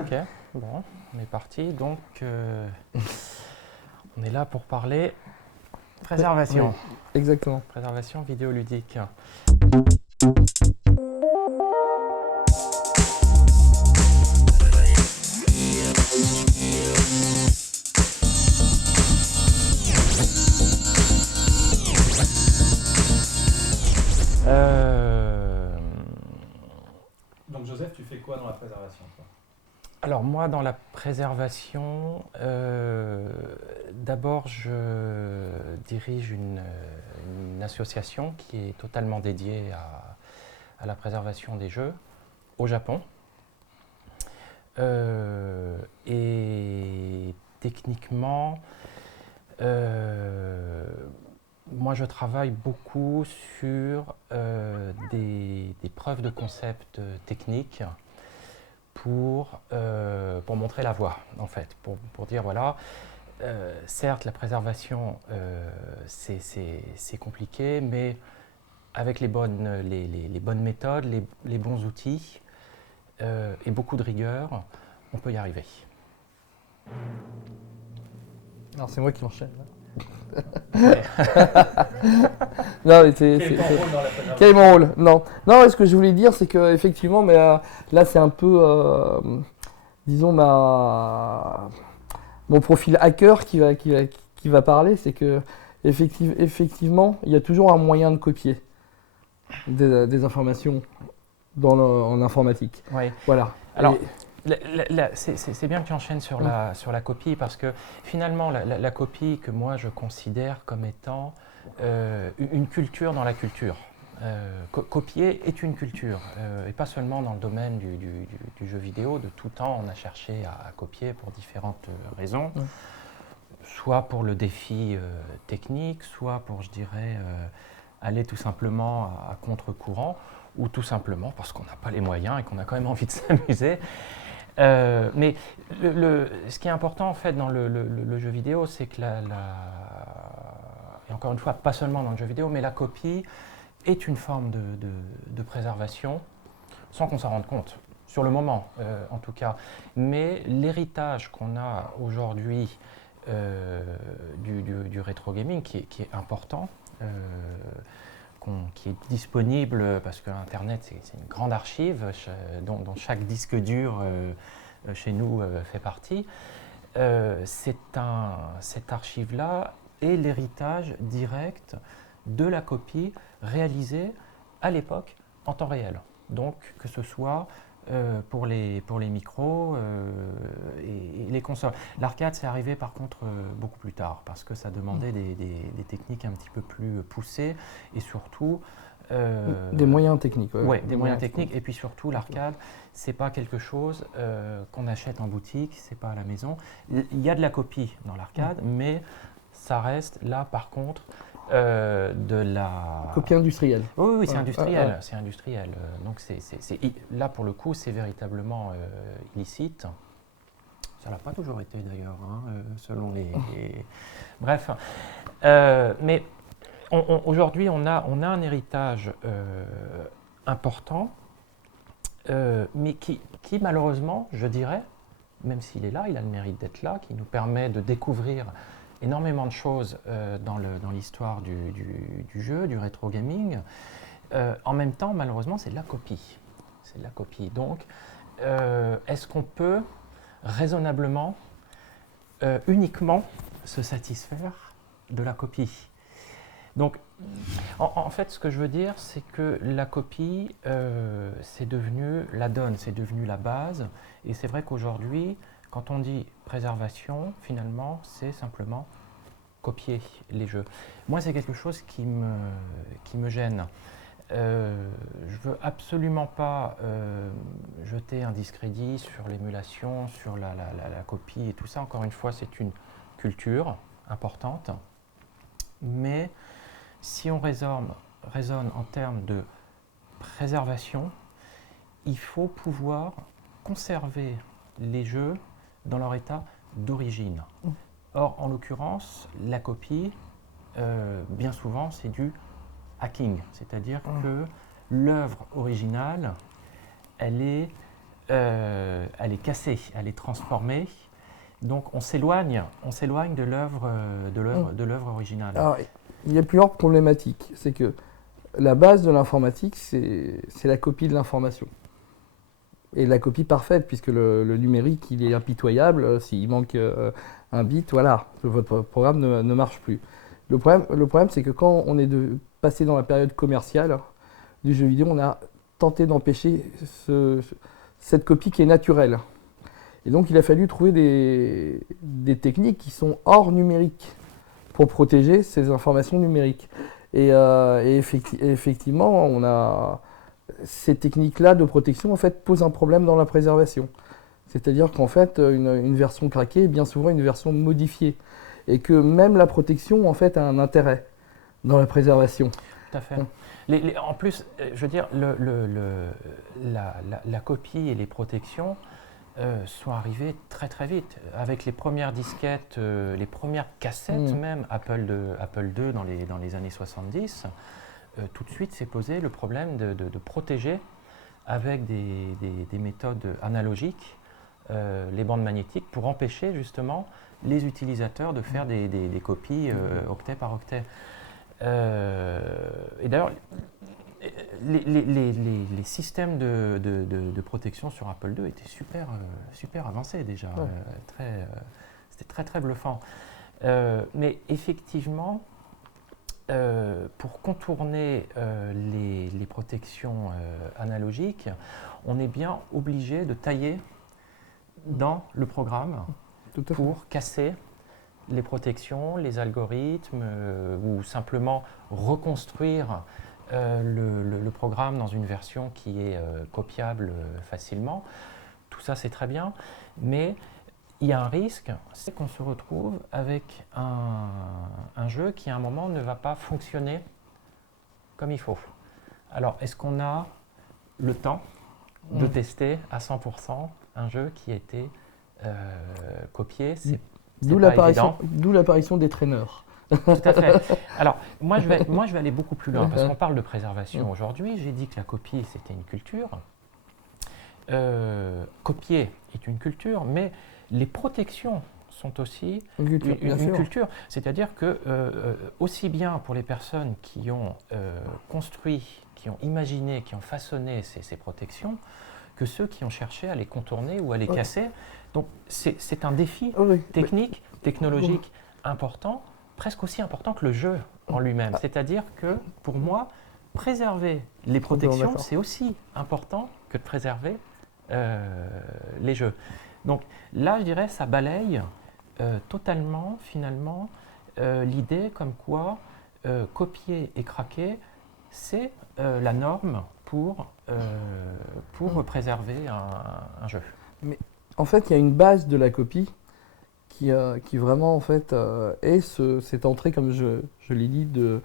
Ok, bon, on est parti. Donc, on est là pour parler préservation. Oui, exactement. Préservation vidéoludique. Euh, Donc Joseph, tu fais quoi dans la préservation toi? alors moi, dans la préservation, d'abord je dirige une association qui est totalement dédiée à la préservation des jeux au Japon. Et techniquement, euh, moi je travaille beaucoup sur des preuves de concept techniques pour montrer la voie, en fait, pour dire voilà, certes la préservation c'est compliqué, mais avec les bonnes méthodes, les bons outils et beaucoup de rigueur, on peut y arriver. Alors c'est moi qui enchaîne. Ouais. Non, mais Quel est ton rôle dans la préservation? quel est mon rôle? Non, non. Ce que je voulais dire, c'est que effectivement, mais là, c'est un peu, disons, mon profil hacker qui va parler. C'est que effectivement, il y a toujours un moyen de copier des informations en informatique. Ouais. Voilà. Alors, Et- c'est bien que tu enchaînes sur la copie parce que finalement, la copie que moi je considère comme étant une culture dans la culture. Copier est une culture, et pas seulement dans le domaine du jeu vidéo. De tout temps, on a cherché à copier pour différentes raisons, Mm. soit pour le défi technique, soit pour, je dirais, aller tout simplement à contre-courant, ou tout simplement parce qu'on n'a pas les moyens et qu'on a quand même envie de s'amuser. Mais ce qui est important en fait dans le jeu vidéo, c'est que et encore une fois, pas seulement dans le jeu vidéo, mais la copie est une forme de préservation sans qu'on s'en rende compte, sur le moment en tout cas. Mais l'héritage qu'on a aujourd'hui du rétro gaming, qui est important, qui est disponible parce que Internet c'est une grande archive dont chaque disque dur chez nous fait partie. Cette archive-là est l'héritage direct de la copie réalisée à l'époque en temps réel. Donc que ce soit pour les micros et les consoles. L'arcade, c'est arrivé par contre beaucoup plus tard parce que ça demandait des techniques un petit peu plus poussées et surtout Des moyens techniques. ouais, des moyens techniques. Et puis surtout, l'arcade, c'est pas quelque chose qu'on achète en boutique, c'est pas à la maison. Il y a de la copie dans l'arcade, mais ça reste là, par contre, de la. Copie industrielle. Oui, oui, c'est Ouais, industriel, ouais, ouais. c'est industriel. Donc là, pour le coup, c'est véritablement illicite. Ça l'a pas toujours été d'ailleurs, hein, selon les. Bref. Mais aujourd'hui, on a un héritage important, mais qui malheureusement, je dirais, même s'il est là, il a le mérite d'être là, qui nous permet de découvrir énormément de choses dans l'histoire du jeu, du rétro gaming. En même temps, malheureusement, c'est de la copie. C'est de la copie. Donc, est-ce qu'on peut raisonnablement, uniquement, se satisfaire de la copie? Donc, en fait, ce que je veux dire, c'est que la copie, c'est devenu la donne, c'est devenu la base. Et c'est vrai qu'aujourd'hui, quand on dit préservation, finalement, c'est simplement copier les jeux. Moi, c'est quelque chose qui me gêne. Je veux absolument pas jeter un discrédit sur l'émulation, sur la copie et tout ça. Encore une fois, c'est une culture importante. Mais si on raisonne en termes de préservation, il faut pouvoir conserver les jeux dans leur état d'origine. Or, en l'occurrence, la copie, bien souvent, c'est du hacking, c'est-à-dire que l'œuvre originale, elle est elle est cassée, elle est transformée. Donc on s'éloigne de l'œuvre de l'œuvre originale. Alors, il y a plusieurs problématiques. C'est que la base de l'informatique, c'est la copie de l'information. Et la copie parfaite, puisque le numérique, il est impitoyable. S'il manque un bit, voilà, votre programme ne marche plus. Le problème, c'est que quand on est passé dans la période commerciale du jeu vidéo, on a tenté d'empêcher cette copie qui est naturelle. Et donc, il a fallu trouver des techniques qui sont hors numérique pour protéger ces informations numériques. Et effectivement, ces techniques-là de protection en fait, posent un problème dans la préservation. C'est-à-dire qu'en fait, une version craquée est bien souvent une version modifiée. Et que même la protection, en fait, a un intérêt dans la préservation. Tout à fait. En plus, je veux dire, la copie et les protections sont arrivées très très vite. Avec les premières disquettes, les premières cassettes même, Apple II dans les années 70, tout de suite s'est posé le problème de protéger avec des méthodes analogiques les bandes magnétiques pour empêcher justement les utilisateurs de faire des copies octet par octet. Et d'ailleurs, les systèmes de protection sur Apple II étaient super avancés déjà. C'était très très bluffant. Mais effectivement, pour contourner les protections analogiques, on est bien obligé de tailler dans le programme pour casser les protections, les algorithmes, ou simplement reconstruire le programme dans une version qui est copiable facilement. Tout ça, c'est très bien, mais il y a un risque, c'est qu'on se retrouve avec un jeu qui, à un moment, ne va pas fonctionner comme il faut. Alors, est-ce qu'on a le temps de tester à 100% un jeu qui a été copié? D'où l'apparition des traîneurs. Tout à fait. Alors, moi, je vais aller beaucoup plus loin, parce qu'on parle de préservation aujourd'hui. J'ai dit que la copie, c'était une culture. Copier est une culture, mais les protections sont aussi une culture. C'est-à-dire que, aussi bien pour les personnes qui ont construit, qui ont imaginé, qui ont façonné ces protections, que ceux qui ont cherché à les contourner ou à les casser. Donc, c'est un défi technique, technologique important, presque aussi important que le jeu en lui-même. C'est-à-dire que, pour moi, préserver les protections, c'est aussi important que de préserver les jeux. Donc là, je dirais, ça balaye totalement, finalement, l'idée comme quoi copier et craquer, c'est la norme pour préserver un jeu. Mais en fait, il y a une base de la copie qui vraiment en fait, est cette entrée, comme je l'ai dit, de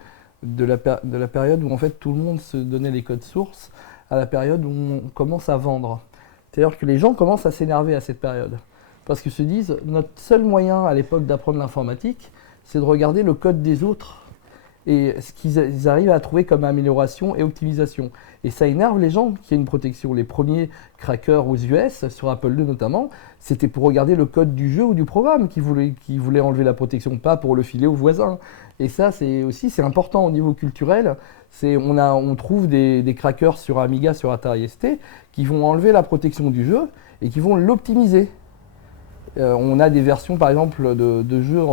la période où en fait tout le monde se donnait les codes sources à la période où on commence à vendre. C'est-à-dire que les gens commencent à s'énerver à cette période. Parce qu'ils se disent, notre seul moyen à l'époque d'apprendre l'informatique, c'est de regarder le code des autres et ce qu'ils arrivent à trouver comme amélioration et optimisation. Et ça énerve les gens qu'il y ait une protection. Les premiers crackers aux US, sur Apple II notamment, c'était pour regarder le code du jeu ou du programme qui voulaient enlever la protection, pas pour le filer aux voisins. Et ça, c'est important au niveau culturel. On trouve des crackers sur Amiga, sur Atari ST, qui vont enlever la protection du jeu et qui vont l'optimiser. On a des versions, par exemple, de jeux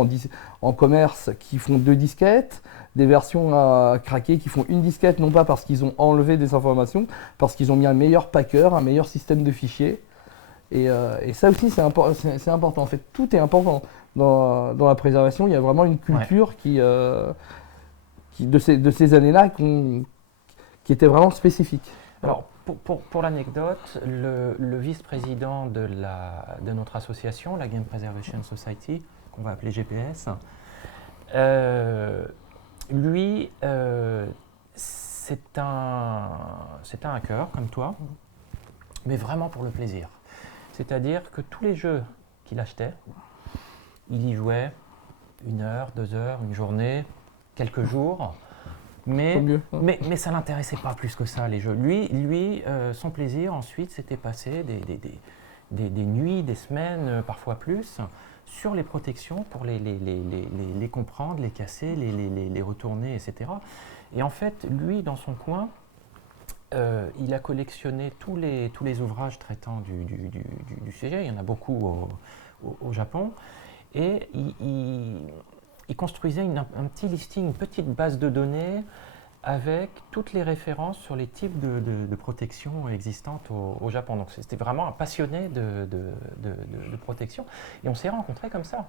en commerce qui font 2 disquettes, des versions à craquer qui font une disquette, non pas parce qu'ils ont enlevé des informations, parce qu'ils ont mis un meilleur packer, un meilleur système de fichiers. Et ça aussi, c'est important. En fait, tout est important dans la préservation. Il y a vraiment une culture qui de ces années-là qui était vraiment spécifique. Alors, pour l'anecdote, le vice-président de notre association, la Game Preservation Society, qu'on va appeler GPS, lui, c'est un hacker comme toi, mais vraiment pour le plaisir. C'est-à-dire que tous les jeux qu'il achetait, il y jouait 1 heure, 2 heures, une journée, quelques jours, Mais, Tant mieux. mais ça ne l'intéressait pas plus que ça, les jeux. Lui, son plaisir, ensuite, c'était passer des nuits, des semaines, parfois plus, sur les protections pour les comprendre, les casser, les retourner, etc. Et en fait, lui, dans son coin, il a collectionné tous les ouvrages traitant du sujet. Il y en a beaucoup au Japon. Et il construisait un petit listing, une petite base de données avec toutes les références sur les types de protection existantes au Japon. Donc c'était vraiment un passionné de protection. Et on s'est rencontrés comme ça.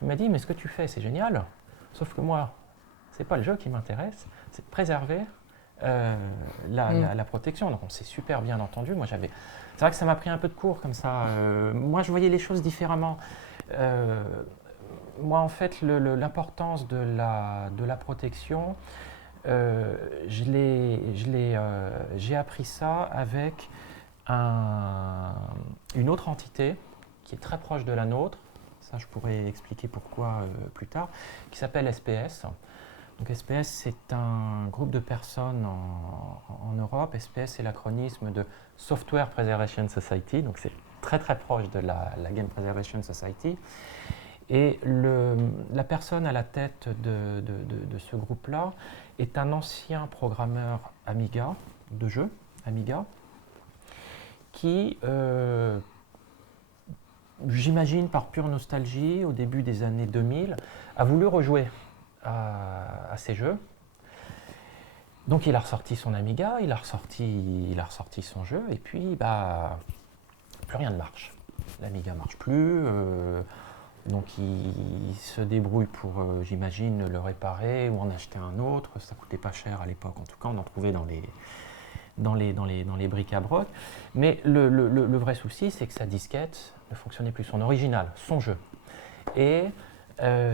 Il m'a dit, mais ce que tu fais, c'est génial. Sauf que moi, c'est pas le jeu qui m'intéresse, c'est de préserver la protection. Donc on s'est super bien entendu. C'est vrai que ça m'a pris un peu de cours comme ça. Moi, je voyais les choses différemment. Moi, en fait, l'importance de la protection, j'ai appris ça avec une autre entité qui est très proche de la nôtre. Ça, je pourrais expliquer pourquoi plus tard, qui s'appelle SPS. Donc SPS, c'est un groupe de personnes en Europe. SPS, c'est l'acronyme de Software Preservation Society. Donc c'est très très proche de la Game Preservation Society. Et la personne à la tête de ce groupe-là est un ancien programmeur Amiga, de jeux Amiga, qui, j'imagine par pure nostalgie, au début des années 2000, a voulu rejouer à ces jeux. Donc il a ressorti son Amiga, il a ressorti son jeu, et puis plus rien ne marche. L'Amiga ne marche plus. Donc il se débrouille pour, j'imagine, le réparer ou en acheter un autre. Ça ne coûtait pas cher à l'époque, en tout cas on en trouvait dans les bric-à-broc. Mais le vrai souci, c'est que sa disquette ne fonctionnait plus, son original, son jeu. Et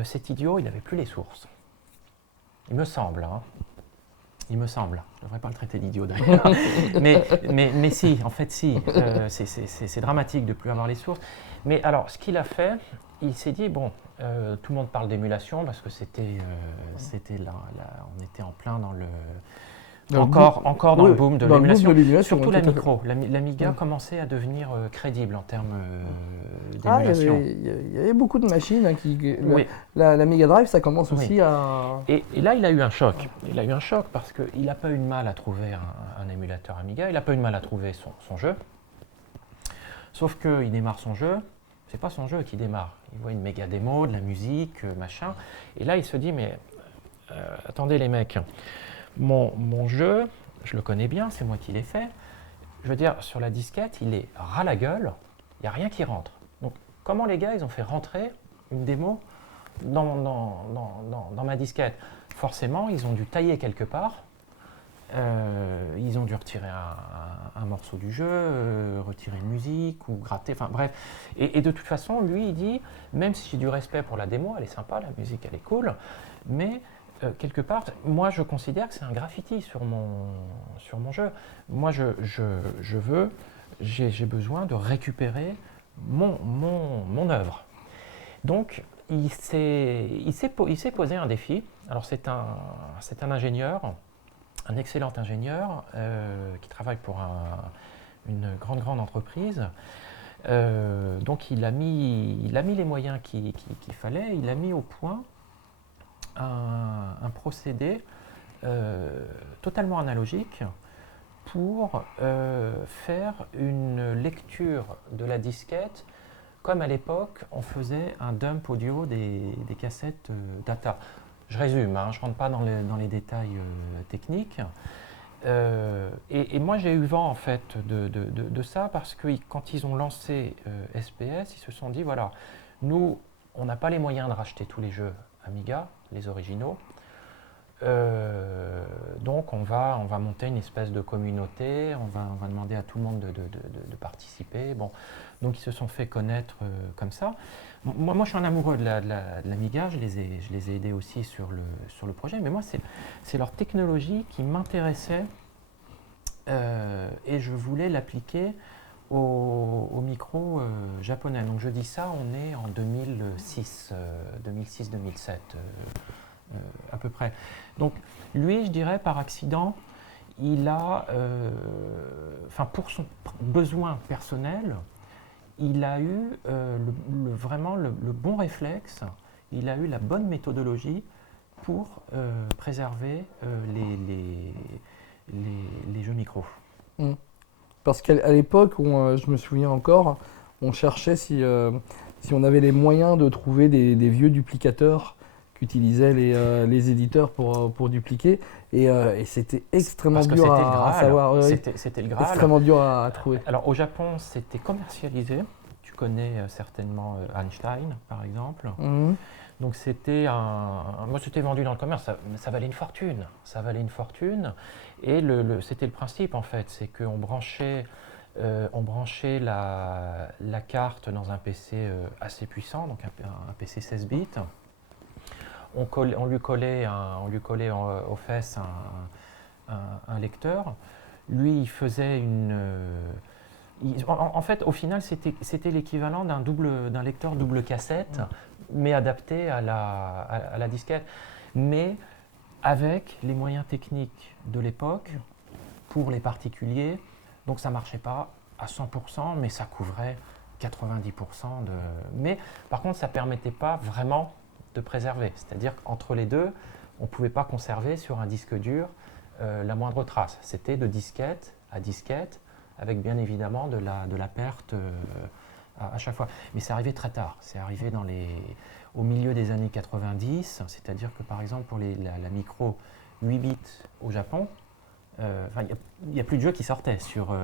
cet idiot, il n'avait plus les sources. Il me semble, hein. Il me semble. Je ne devrais pas le traiter d'idiot d'ailleurs. mais si, en fait si. C'est dramatique de ne plus avoir les sources. Mais alors, ce qu'il a fait, il s'est dit, bon, tout le monde parle d'émulation parce que on était en plein dans le... Encore dans le boom de l'émulation. Surtout la micro. L'Amiga commençait à devenir crédible en termes d'émulation. Il y avait beaucoup de machines. La Mega Drive, ça commence aussi à... Et là, il a eu un choc. Il a eu un choc parce qu'il n'a pas eu de mal à trouver un émulateur Amiga. Il n'a pas eu de mal à trouver son jeu. Sauf qu'il démarre son jeu. C'est pas son jeu qui démarre. Il voit une méga démo, de la musique, machin. Et là, il se dit, mais attendez les mecs, mon jeu, je le connais bien, c'est moi qui l'ai fait. Je veux dire, sur la disquette, il est ras la gueule, il n'y a rien qui rentre. Donc, comment les gars, ils ont fait rentrer une démo dans ma disquette? Forcément, ils ont dû tailler quelque part. Ils ont dû retirer un morceau du jeu, retirer une musique ou gratter, enfin bref. Et de toute façon, lui, il dit, même si j'ai du respect pour la démo, elle est sympa, la musique, elle est cool, mais quelque part, moi, je considère que c'est un graffiti sur mon jeu. Moi, j'ai besoin de récupérer mon œuvre. Donc, il s'est posé un défi. Alors, c'est un ingénieur, un excellent ingénieur qui travaille pour une grande entreprise. Donc il a mis les moyens qu'il fallait. Il a mis au point un procédé totalement analogique pour faire une lecture de la disquette comme à l'époque on faisait un dump audio des cassettes data. Je résume, hein, je ne rentre pas dans les détails techniques. Et moi, j'ai eu vent en fait de ça parce que quand ils ont lancé SPS, ils se sont dit, voilà, nous, on n'a pas les moyens de racheter tous les jeux Amiga, les originaux. Donc, on va monter une espèce de communauté, on va demander à tout le monde de participer. Bon, donc, ils se sont fait connaître comme ça. Moi, je suis un amoureux de l'Amiga, je les ai aidés aussi sur le projet, mais moi, c'est leur technologie qui m'intéressait et je voulais l'appliquer au micro japonais. Donc, je dis ça, on est en 2006-2007. à peu près. Donc lui, je dirais, par accident, il a, pour son besoin personnel, il a eu vraiment le bon réflexe, il a eu la bonne méthodologie pour préserver les jeux micro. Parce qu'à l'époque, je me souviens encore, on cherchait si on avait les moyens de trouver des vieux duplicateurs qu'utilisaient les éditeurs pour dupliquer. Et c'était extrêmement dur à savoir. C'était le Graal. Extrêmement dur à trouver. Alors au Japon, c'était commercialisé. Tu connais certainement Einstein, par exemple. Donc c'était moi c'était vendu dans le commerce, ça valait une fortune. Ça valait une fortune. Et c'était le principe en fait, c'est qu'on branchait la carte dans un PC assez puissant, donc un PC 16 bits. On lui collait aux fesses un lecteur. Lui, il faisait en fait, au final, c'était l'équivalent d'un lecteur double cassette, mais adapté à la disquette. Mais avec les moyens techniques de l'époque, pour les particuliers, donc ça ne marchait pas à 100%, mais ça couvrait 90% Mais par contre, ça ne permettait pas vraiment de préserver. C'est-à-dire qu'entre les deux, on ne pouvait pas conserver sur un disque dur la moindre trace. C'était de disquette à disquette, avec bien évidemment de la perte à chaque fois. Mais c'est arrivé très tard. C'est arrivé au milieu des années 90, c'est-à-dire que par exemple pour la micro 8 bits au Japon, il n'y a plus de jeux qui sortaient sur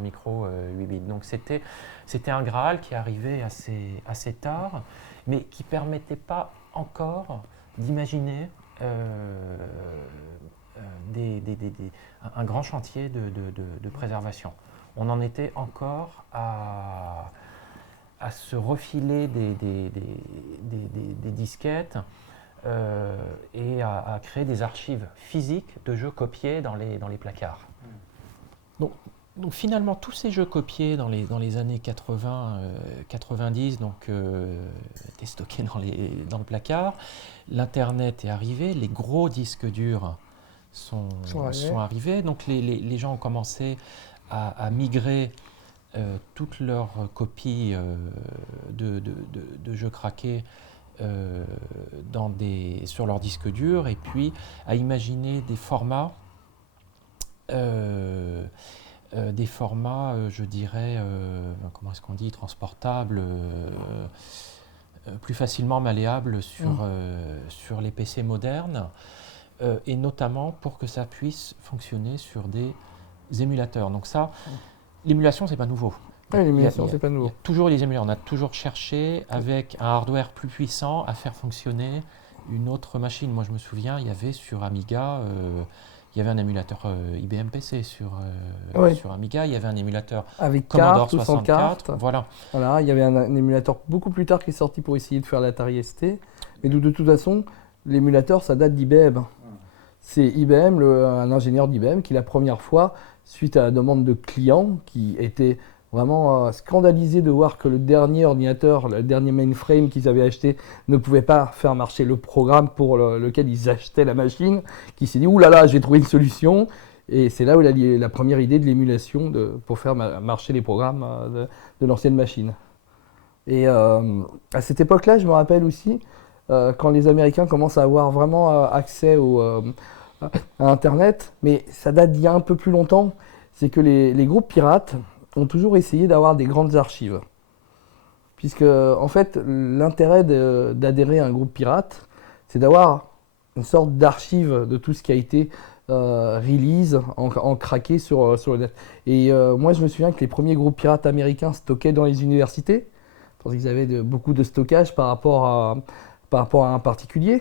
micro 8 bits. Donc c'était un Graal qui arrivait assez tard, mais qui ne permettait pas encore d'imaginer un grand chantier de préservation. On en était encore à se refiler des disquettes et à créer des archives physiques de jeux copiés dans les placards. Donc finalement, tous ces jeux copiés dans les années 80-90 étaient stockés dans le placard. L'Internet est arrivé, les gros disques durs sont arrivés. Donc les gens ont commencé à migrer toutes leurs copies de jeux craqués sur leur disque dur, et puis à imaginer des formats, je dirais, comment est-ce qu'on dit, transportables, plus facilement malléables sur les PC modernes, et notamment pour que ça puisse fonctionner sur des émulateurs. Donc ça, l'émulation, c'est pas nouveau. Oui, l'émulation, c'est pas nouveau. Il y a toujours les émulateurs. On a toujours cherché, avec un hardware plus puissant, à faire fonctionner une autre machine. Moi, je me souviens, il y avait sur Amiga, il y avait un émulateur IBM PC sur Amiga, il y avait un émulateur avec Commodore carte, 64. Voilà, il y avait un émulateur beaucoup plus tard qui est sorti pour essayer de faire l'Atari ST. Mais de toute façon, l'émulateur, ça date d'IBM. C'est IBM, un ingénieur d'IBM, qui la première fois, suite à la demande de clients, qui était vraiment scandalisé de voir que le dernier ordinateur, le dernier mainframe qu'ils avaient acheté ne pouvait pas faire marcher le programme pour lequel ils achetaient la machine, qui s'est dit « Ouh là là, j'ai trouvé une solution !» Et c'est là où il a la première idée de l'émulation pour faire marcher les programmes de l'ancienne machine. Et à cette époque-là, je me rappelle aussi, quand les Américains commencent à avoir vraiment accès à Internet, mais ça date d'il y a un peu plus longtemps, c'est que les groupes pirates ont toujours essayé d'avoir des grandes archives. Puisque, en fait, l'intérêt d'adhérer à un groupe pirate, c'est d'avoir une sorte d'archive de tout ce qui a été release, en craqué sur le net. Et moi, je me souviens que les premiers groupes pirates américains stockaient dans les universités, parce qu'ils avaient beaucoup de stockage par rapport à un particulier.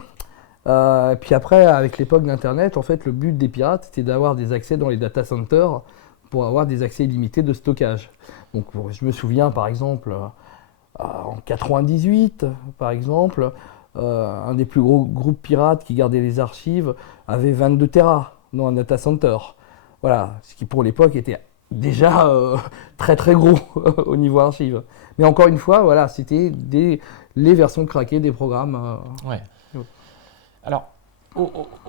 Puis après, avec l'époque d'Internet, en fait, le but des pirates, c'était d'avoir des accès dans les data centers pour avoir des accès illimités de stockage. Donc, je me souviens, par exemple, en 98, par exemple, un des plus gros groupes pirates qui gardait les archives avait 22 Tera dans un data center. Voilà, ce qui pour l'époque était déjà très très gros au niveau archive. Mais encore une fois, voilà, c'était les versions craquées des programmes. Ouais. Alors,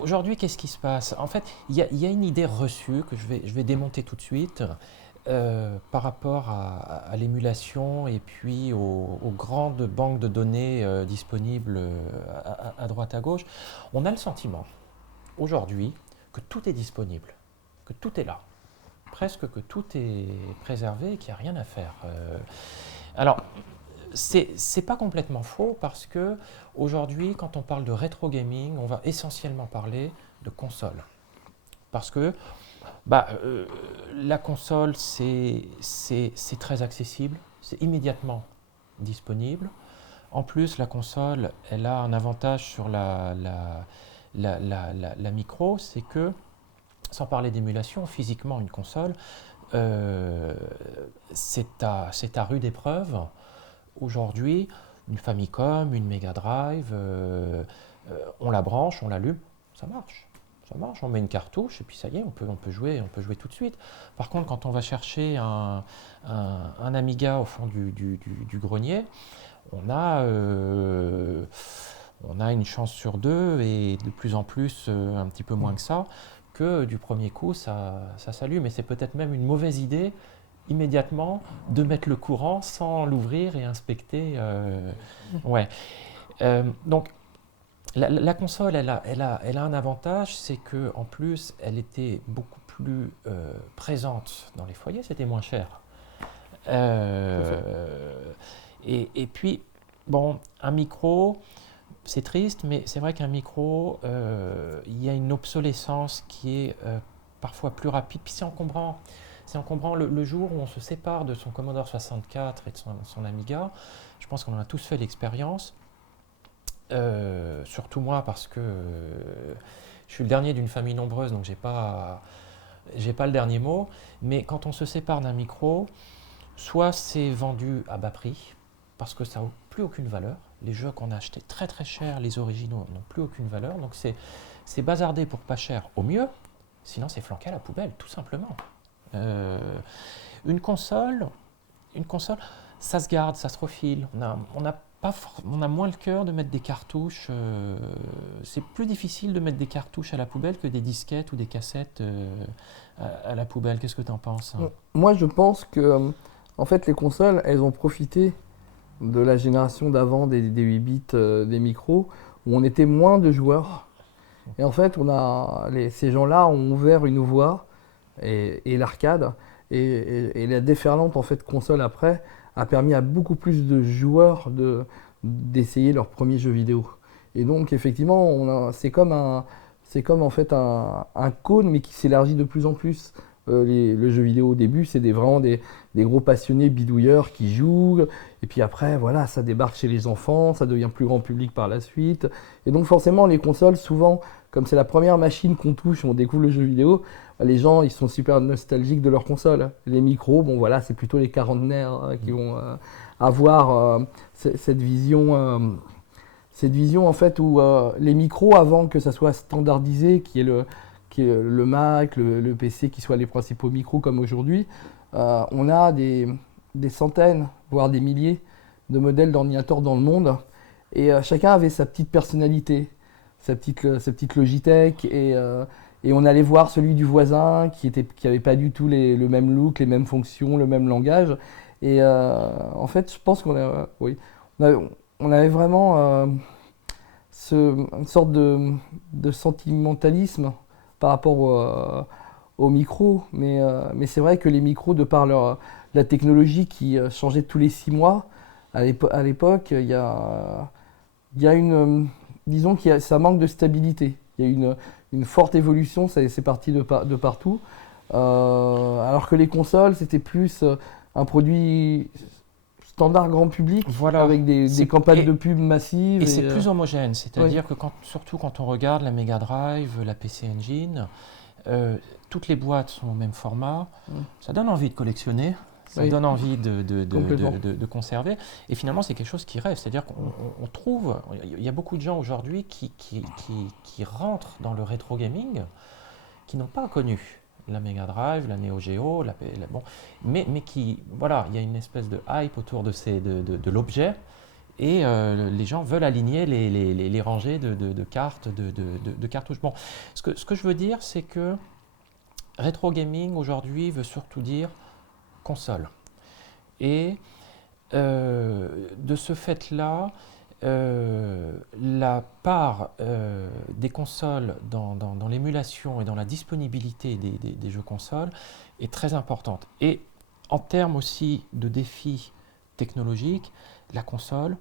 aujourd'hui, qu'est-ce qui se passe? En fait, il y a une idée reçue que je vais démonter tout de suite par rapport à l'émulation et puis aux grandes banques de données disponibles à droite à gauche. On a le sentiment, aujourd'hui, que tout est disponible, que tout est là, presque que tout est préservé et qu'il n'y a rien à faire. Alors, c'est pas complètement faux parce que aujourd'hui, quand on parle de rétro gaming, on va essentiellement parler de console. Parce que la console, c'est très accessible, c'est immédiatement disponible. En plus, la console, elle a un avantage sur la micro, c'est que, sans parler d'émulation, physiquement, une console, euh, c'est à rude épreuve. Aujourd'hui, une Famicom, une Mega Drive, on la branche, on l'allume, ça marche. Ça marche, on met une cartouche et puis ça y est, on peut jouer tout de suite. Par contre, quand on va chercher un Amiga au fond du grenier, on a une chance sur deux et de plus en plus, un petit peu moins que ça, que du premier coup, ça s'allume. Et c'est peut-être même une mauvaise idée immédiatement de mettre le courant sans l'ouvrir et inspecter. Ouais. Donc la console, elle a un avantage, c'est que en plus, elle était beaucoup plus présente dans les foyers, c'était moins cher. Et puis, bon, un micro, c'est triste, mais c'est vrai qu'un micro, il y a une obsolescence qui est parfois plus rapide. Puis c'est encombrant. C'est encombrant le jour où on se sépare de son Commodore 64 et de son Amiga. Je pense qu'on en a tous fait l'expérience. Surtout moi parce que je suis le dernier d'une famille nombreuse, donc j'ai pas le dernier mot. Mais quand on se sépare d'un micro, soit c'est vendu à bas prix parce que ça n'a plus aucune valeur. Les jeux qu'on a achetés très très cher, les originaux, n'ont plus aucune valeur. Donc c'est bazardé pour pas cher au mieux. Sinon c'est flanqué à la poubelle, tout simplement. Euh, une console, ça se garde, ça se refile. On a moins le cœur de mettre des cartouches. C'est plus difficile de mettre des cartouches à la poubelle que des disquettes ou des cassettes à la poubelle. Qu'est-ce que tu en penses? Moi, je pense que en fait, les consoles, elles ont profité de la génération d'avant des 8 bits des micros, où on était moins de joueurs. Et en fait, ces gens-là ont ouvert une voie et l'arcade. Et la déferlante en fait, console après a permis à beaucoup plus de joueurs d'essayer leurs premiers jeux vidéo. Et donc, effectivement, c'est comme en fait un cône, mais qui s'élargit de plus en plus. Le jeu vidéo au début, c'est vraiment des gros passionnés bidouilleurs qui jouent. Et puis après, voilà, ça débarque chez les enfants, ça devient plus grand public par la suite. Et donc forcément, les consoles, souvent, comme c'est la première machine qu'on touche, on découvre le jeu vidéo, les gens, ils sont super nostalgiques de leur console. Les micros, bon voilà, c'est plutôt les quarantenaires qui vont avoir cette vision en fait où les micros, avant que ça soit standardisé, qui est le Mac, le PC, qui soient les principaux micros comme aujourd'hui, on a des centaines, voire des milliers de modèles d'ordinateurs dans le monde. Et chacun avait sa petite personnalité, sa petite Logitech. Et on allait voir celui du voisin qui avait pas du tout le même look, les mêmes fonctions, le même langage. Et en fait, je pense oui, on avait vraiment une sorte de sentimentalisme par rapport au micro. Mais c'est vrai que les micros, de par la technologie qui changeait tous les 6 mois, à l'époque, il y a disons ça manque de stabilité. Il y a une forte évolution, c'est parti de partout. Alors que les consoles, c'était plus un produit standard grand public, Voilà. avec des campagnes de pub massives. Et c'est plus homogène, c'est-à-dire que surtout quand on regarde la Mega Drive, la PC Engine, toutes les boîtes sont au même format. Ça donne envie de collectionner. Ça donne envie de conserver. Et finalement, c'est quelque chose qui reste. C'est-à-dire qu'on trouve, il y a beaucoup de gens aujourd'hui qui rentrent dans le rétro gaming, qui n'ont pas connu la Mega Drive, la Neo Geo, bon, mais qui, voilà, il y a une espèce de hype autour de l'objet. et les gens veulent aligner les rangées de cartes, de cartouches. Bon, ce que je veux dire, c'est que rétro gaming aujourd'hui veut surtout dire console. Et de ce fait-là, la part des consoles dans l'émulation et dans la disponibilité des jeux consoles est très importante. Et en termes aussi de défis technologiques, la console,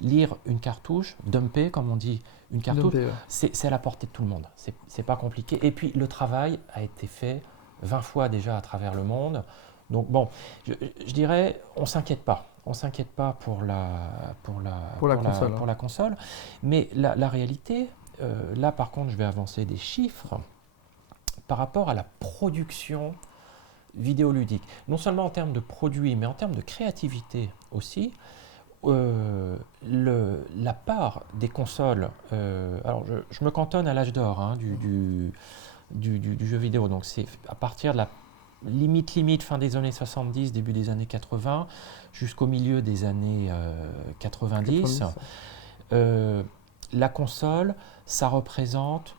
lire une cartouche, dumper comme on dit, une cartouche, Dumper, ouais. c'est à la portée de tout le monde. C'est pas compliqué. Et puis le travail a été fait 20 fois déjà à travers le monde. Donc bon, je dirais, on s'inquiète pas. On s'inquiète pas pour la console. Mais la réalité, là par contre, je vais avancer des chiffres par rapport à la production vidéoludique. Non seulement en termes de produits, mais en termes de créativité aussi. La part des consoles, alors je me cantonne à l'âge d'or hein, du jeu vidéo, donc c'est à partir de la limite fin des années 70, début des années 80, jusqu'au milieu des années 90. La console, ça représente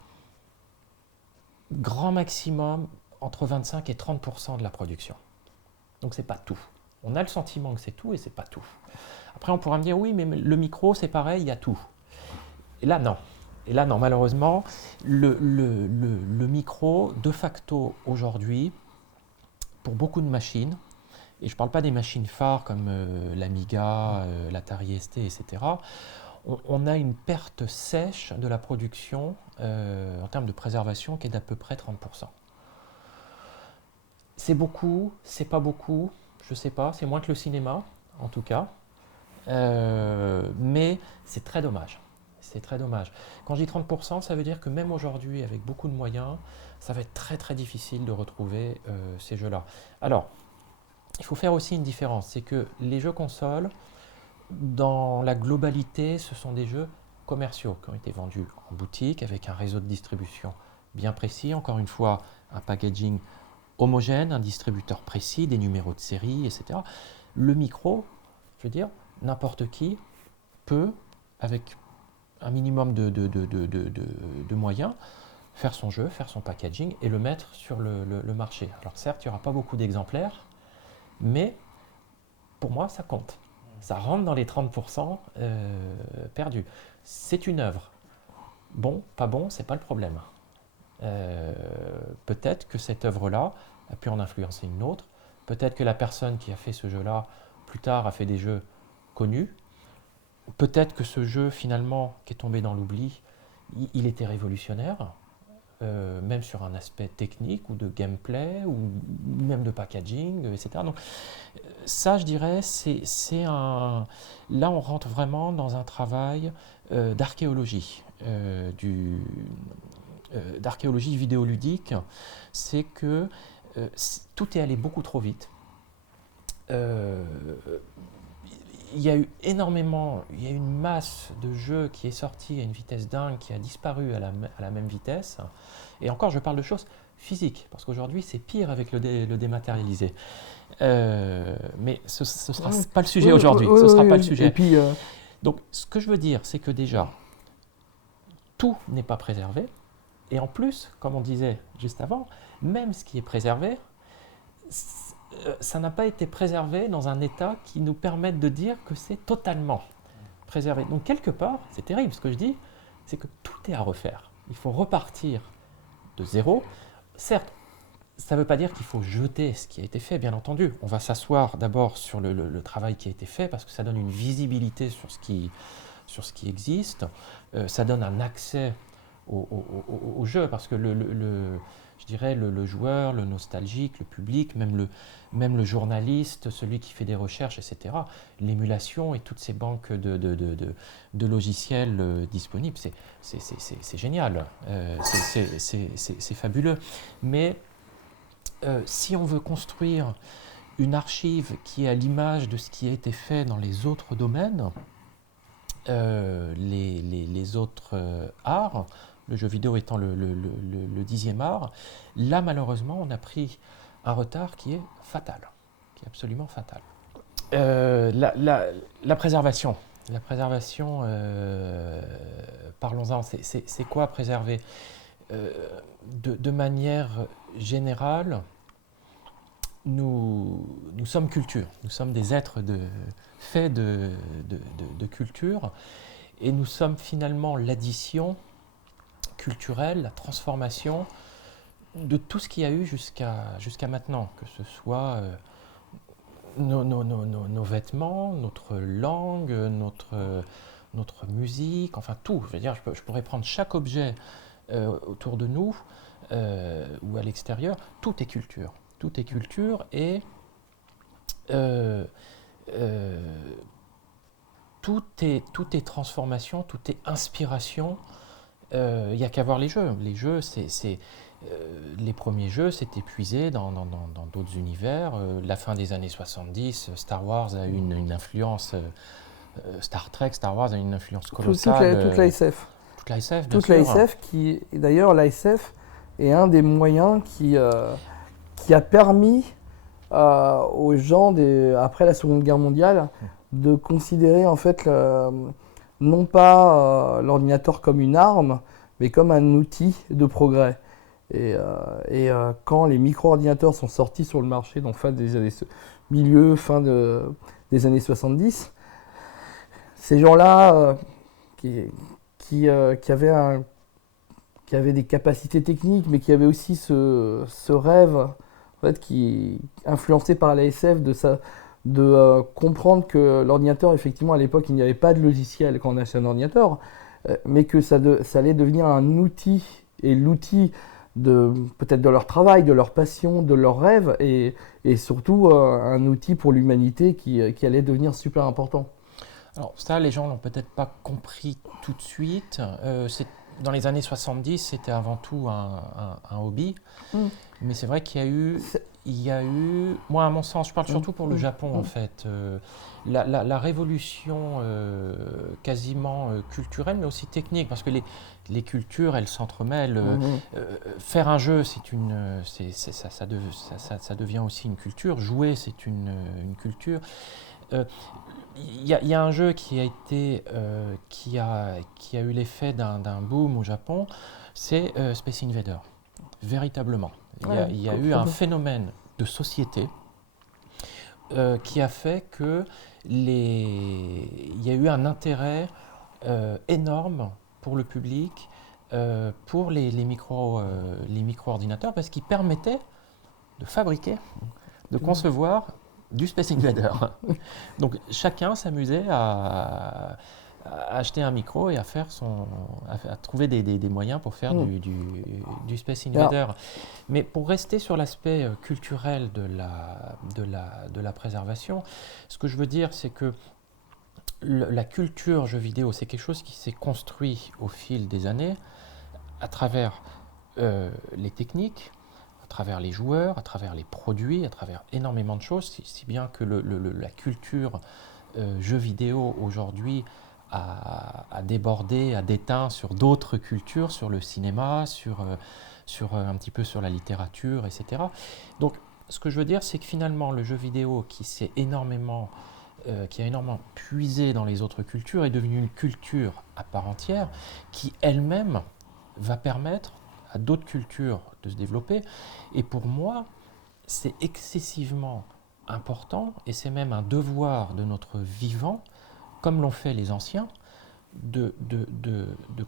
grand maximum entre 25 et 30% de la production. Donc c'est pas tout. On a le sentiment que c'est tout et c'est pas tout. Après, on pourra me dire, oui, mais le micro, c'est pareil, il y a tout. Et là, non. Et là, non, malheureusement, le micro, de facto, aujourd'hui, pour beaucoup de machines, et je ne parle pas des machines phares comme l'Amiga, l'Atari ST, etc., on a une perte sèche de la production en termes de préservation qui est d'à peu près 30%. C'est beaucoup, c'est pas beaucoup, je ne sais pas, c'est moins que le cinéma, en tout cas. Mais c'est très dommage. C'est très dommage. Quand je dis 30%, ça veut dire que même aujourd'hui, avec beaucoup de moyens, ça va être très très difficile de retrouver ces jeux-là. Alors, il faut faire aussi une différence. C'est que les jeux consoles, dans la globalité, ce sont des jeux commerciaux qui ont été vendus en boutique avec un réseau de distribution bien précis. Encore une fois, un packaging homogène, un distributeur précis, des numéros de série, etc. Le micro, je veux dire, n'importe qui peut, avec un minimum de moyens, faire son jeu, faire son packaging et le mettre sur le marché. Alors certes, il n'y aura pas beaucoup d'exemplaires, mais pour moi, ça compte. Ça rentre dans les 30% perdus. C'est une œuvre. Bon, pas bon, c'est pas le problème. Peut-être que cette œuvre-là a pu en influencer une autre. Peut-être que la personne qui a fait ce jeu-là, plus tard, a fait des jeux connus. Peut-être que ce jeu, finalement, qui est tombé dans l'oubli, il était révolutionnaire, même sur un aspect technique ou de gameplay, ou même de packaging, etc. Donc, ça, je dirais, c'est un... Là, on rentre vraiment dans un travail d'archéologie, d'archéologie vidéoludique. C'est que tout est allé beaucoup trop vite. Il y a eu énormément, il y a une masse de jeux qui est sortie à une vitesse dingue, qui a disparu à la même vitesse. Et encore, je parle de choses physiques, parce qu'aujourd'hui, c'est pire avec le dématérialisé. Mais ce ne sera pas le sujet aujourd'hui. Ce sera pas le sujet. Et puis, donc, ce que je veux dire, c'est que déjà, tout n'est pas préservé. Et en plus, comme on disait juste avant, même ce qui est préservé, ça n'a pas été préservé dans un état qui nous permette de dire que c'est totalement préservé. Donc quelque part, c'est terrible ce que je dis, c'est que tout est à refaire. Il faut repartir de zéro. Certes, ça ne veut pas dire qu'il faut jeter ce qui a été fait, bien entendu. On va s'asseoir d'abord sur le travail qui a été fait, parce que ça donne une visibilité sur ce qui existe. Ça donne un accès au jeu, parce que je dirais le joueur, le nostalgique, le public, même le journaliste, celui qui fait des recherches, etc. L'émulation et toutes ces banques de logiciels disponibles, c'est génial, c'est fabuleux. Mais si on veut construire une archive qui est à l'image de ce qui a été fait dans les autres domaines, les autres arts, le jeu vidéo étant le 10e art, là malheureusement on a pris un retard qui est fatal, qui est absolument fatal. La préservation, La préservation, parlons-en, c'est quoi préserver? De manière générale, nous sommes culture, nous sommes des êtres faits de culture, et nous sommes finalement l'addition culturelle, la transformation de tout ce qu'il y a eu jusqu'à maintenant, que ce soit nos vêtements, notre langue, notre musique, enfin tout. Je veux dire, je pourrais prendre chaque objet autour de nous ou à l'extérieur, tout est culture. Tout est culture et euh, tout est transformation, tout est inspiration. Il n'y a qu'à voir les jeux. Les jeux, les premiers jeux s'étaient puisés dans d'autres univers. La fin des années 70, Star Wars a eu une influence. Star Trek, Star Wars a une influence colossale. Toute la SF. Toute la SF, bien Toute sûr. la SF qui, et d'ailleurs, la SF est un des moyens qui a permis aux gens après la Seconde Guerre mondiale de considérer en fait non pas l'ordinateur comme une arme, mais comme un outil de progrès. Et quand les micro-ordinateurs sont sortis sur le marché, donc fin des années 70, ces gens-là qui avaient des capacités techniques, mais qui avaient aussi ce rêve, en fait, qui influencé par la SF, de comprendre que l'ordinateur, effectivement, à l'époque, il n'y avait pas de logiciel quand on achetait un ordinateur, mais que ça allait devenir un outil, et l'outil peut-être de leur travail, de leur passion, de leur rêve, et surtout un outil pour l'humanité qui allait devenir super important. Alors ça, les gens l'ont peut-être pas compris tout de suite. Dans les années 70, c'était avant tout un hobby. Mais c'est vrai qu'il y a eu, moi à mon sens, je parle surtout pour le Japon en fait, la révolution quasiment culturelle, mais aussi technique, parce que les cultures, elles s'entremêlent. Faire un jeu, ça devient aussi une culture. Jouer, c'est une culture. Il y a un jeu qui a eu l'effet d'un boom au Japon, c'est Space Invader. Véritablement. Il y a eu un phénomène de société qui a fait que il y a eu un intérêt énorme pour le public, pour les micro-ordinateurs, parce qu'ils permettaient de fabriquer, de concevoir du Space Invader. Donc chacun s'amusait à acheter un micro et à trouver des moyens pour faire du Space Invader. Mais pour rester sur l'aspect culturel de la préservation, ce que je veux dire, c'est que la culture jeux vidéo, c'est quelque chose qui s'est construit au fil des années à travers les techniques, à travers les joueurs, à travers les produits, à travers énormément de choses, si bien que la culture jeux vidéo aujourd'hui a débordé, a déteint sur d'autres cultures, sur le cinéma, sur un petit peu sur la littérature, etc. Donc ce que je veux dire, c'est que finalement le jeu vidéo qui a énormément puisé dans les autres cultures est devenu une culture à part entière qui elle-même va permettre à d'autres cultures de se développer. Et pour moi, c'est excessivement important, et c'est même un devoir de notre vivant, comme l'ont fait les anciens, de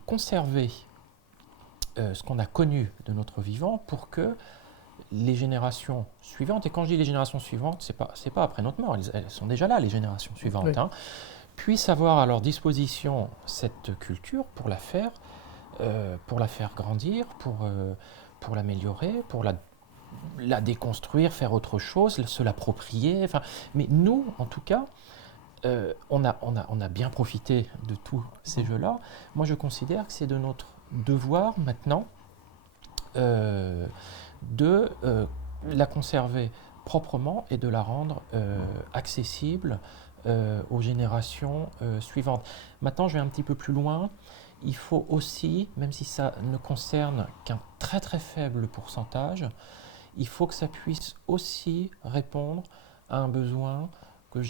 conserver ce qu'on a connu de notre vivant pour que les générations suivantes, et quand je dis les générations suivantes, c'est pas après notre mort, elles sont déjà là, les générations suivantes, oui. Puissent avoir à leur disposition cette culture pour la faire grandir, pour l'améliorer, pour la déconstruire, faire autre chose, se l'approprier. Enfin, mais nous, en tout cas, on a bien profité de tous ces jeux-là. Moi, je considère que c'est de notre devoir maintenant de la conserver proprement et de la rendre accessible aux générations suivantes. Maintenant, je vais un petit peu plus loin. Il faut aussi, même si ça ne concerne qu'un très très faible pourcentage, il faut que ça puisse aussi répondre à un besoin que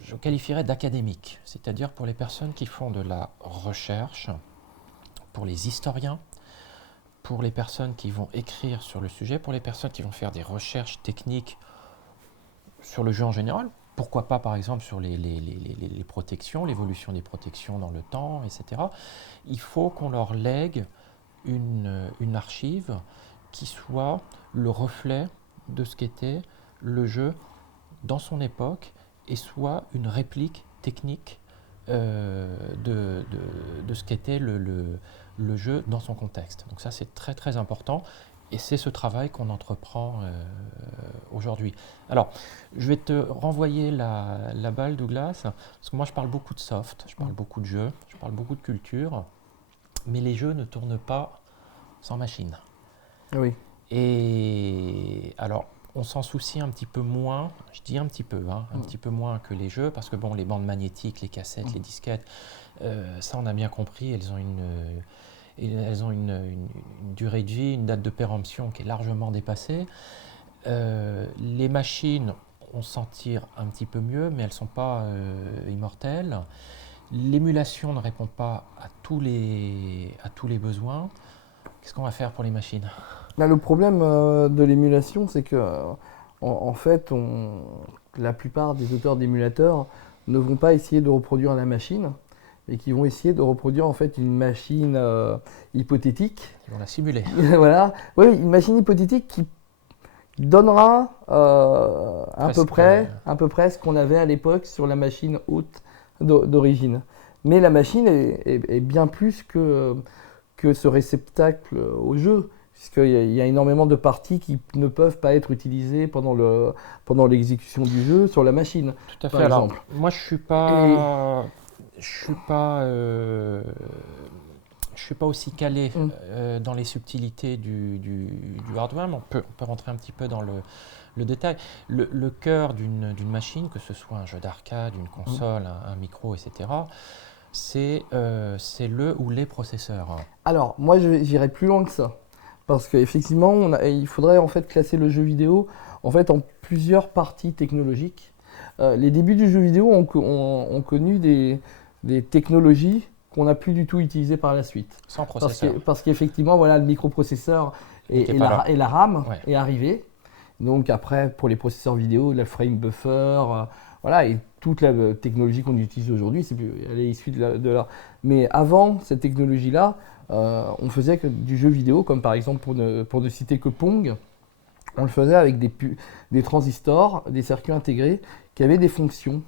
je qualifierais d'académique, c'est-à-dire pour les personnes qui font de la recherche, pour les historiens, pour les personnes qui vont écrire sur le sujet, pour les personnes qui vont faire des recherches techniques sur le jeu en général, pourquoi pas par exemple sur les protections, l'évolution des protections dans le temps, etc. Il faut qu'on leur lègue une archive qui soit le reflet de ce qu'était le jeu dans son époque et soit une réplique technique de ce qu'était le jeu dans son contexte. Donc ça c'est très très important et c'est ce travail qu'on entreprend aujourd'hui. Alors je vais te renvoyer la balle, Douglas, parce que moi je parle beaucoup de soft, je parle beaucoup de jeux, je parle beaucoup de culture, mais les jeux ne tournent pas sans machine. Oui. Et alors, on s'en soucie un petit peu moins, je dis un petit peu, un petit peu moins que les jeux, parce que bon, les bandes magnétiques, les cassettes, les disquettes, ça on a bien compris, elles ont une durée de vie, une date de péremption qui est largement dépassée. Les machines, on s'en tire un petit peu mieux, mais elles ne sont pas immortelles. L'émulation ne répond pas à tous les besoins. Qu'est-ce qu'on va faire pour les machines ? Là, le problème de l'émulation, c'est que en fait, la plupart des auteurs d'émulateurs ne vont pas essayer de reproduire la machine, et qui vont essayer de reproduire en fait une machine hypothétique. Ils vont la simuler. Voilà, oui, une machine hypothétique qui donnera à peu près ce qu'on avait à l'époque sur la machine haute d'origine. Mais la machine est bien plus que ce réceptacle au jeu, puisqu'il y a énormément de parties qui ne peuvent pas être utilisées pendant l'exécution du jeu sur la machine. Tout à fait. Par exemple. Alors, moi, je suis pas aussi calé dans les subtilités du hardware, mais on peut rentrer un petit peu dans le détail. Le cœur d'une machine, que ce soit un jeu d'arcade, une console, un micro, etc., c'est le ou les processeurs. Alors, moi, j'irais plus loin que ça. Parce qu'effectivement, il faudrait en fait classer le jeu vidéo en plusieurs parties technologiques. Les débuts du jeu vidéo ont connu des technologies qu'on n'a plus du tout utilisées par la suite. Sans processeur. Parce qu'effectivement, voilà, le microprocesseur et la RAM est arrivé. Donc après, pour les processeurs vidéo, la frame buffer, voilà, et toute la technologie qu'on utilise aujourd'hui, elle est issue de là. Mais avant cette technologie-là, on faisait du jeu vidéo, comme par exemple, pour ne citer que Pong, on le faisait avec des transistors, des circuits intégrés qui avaient des fonctions.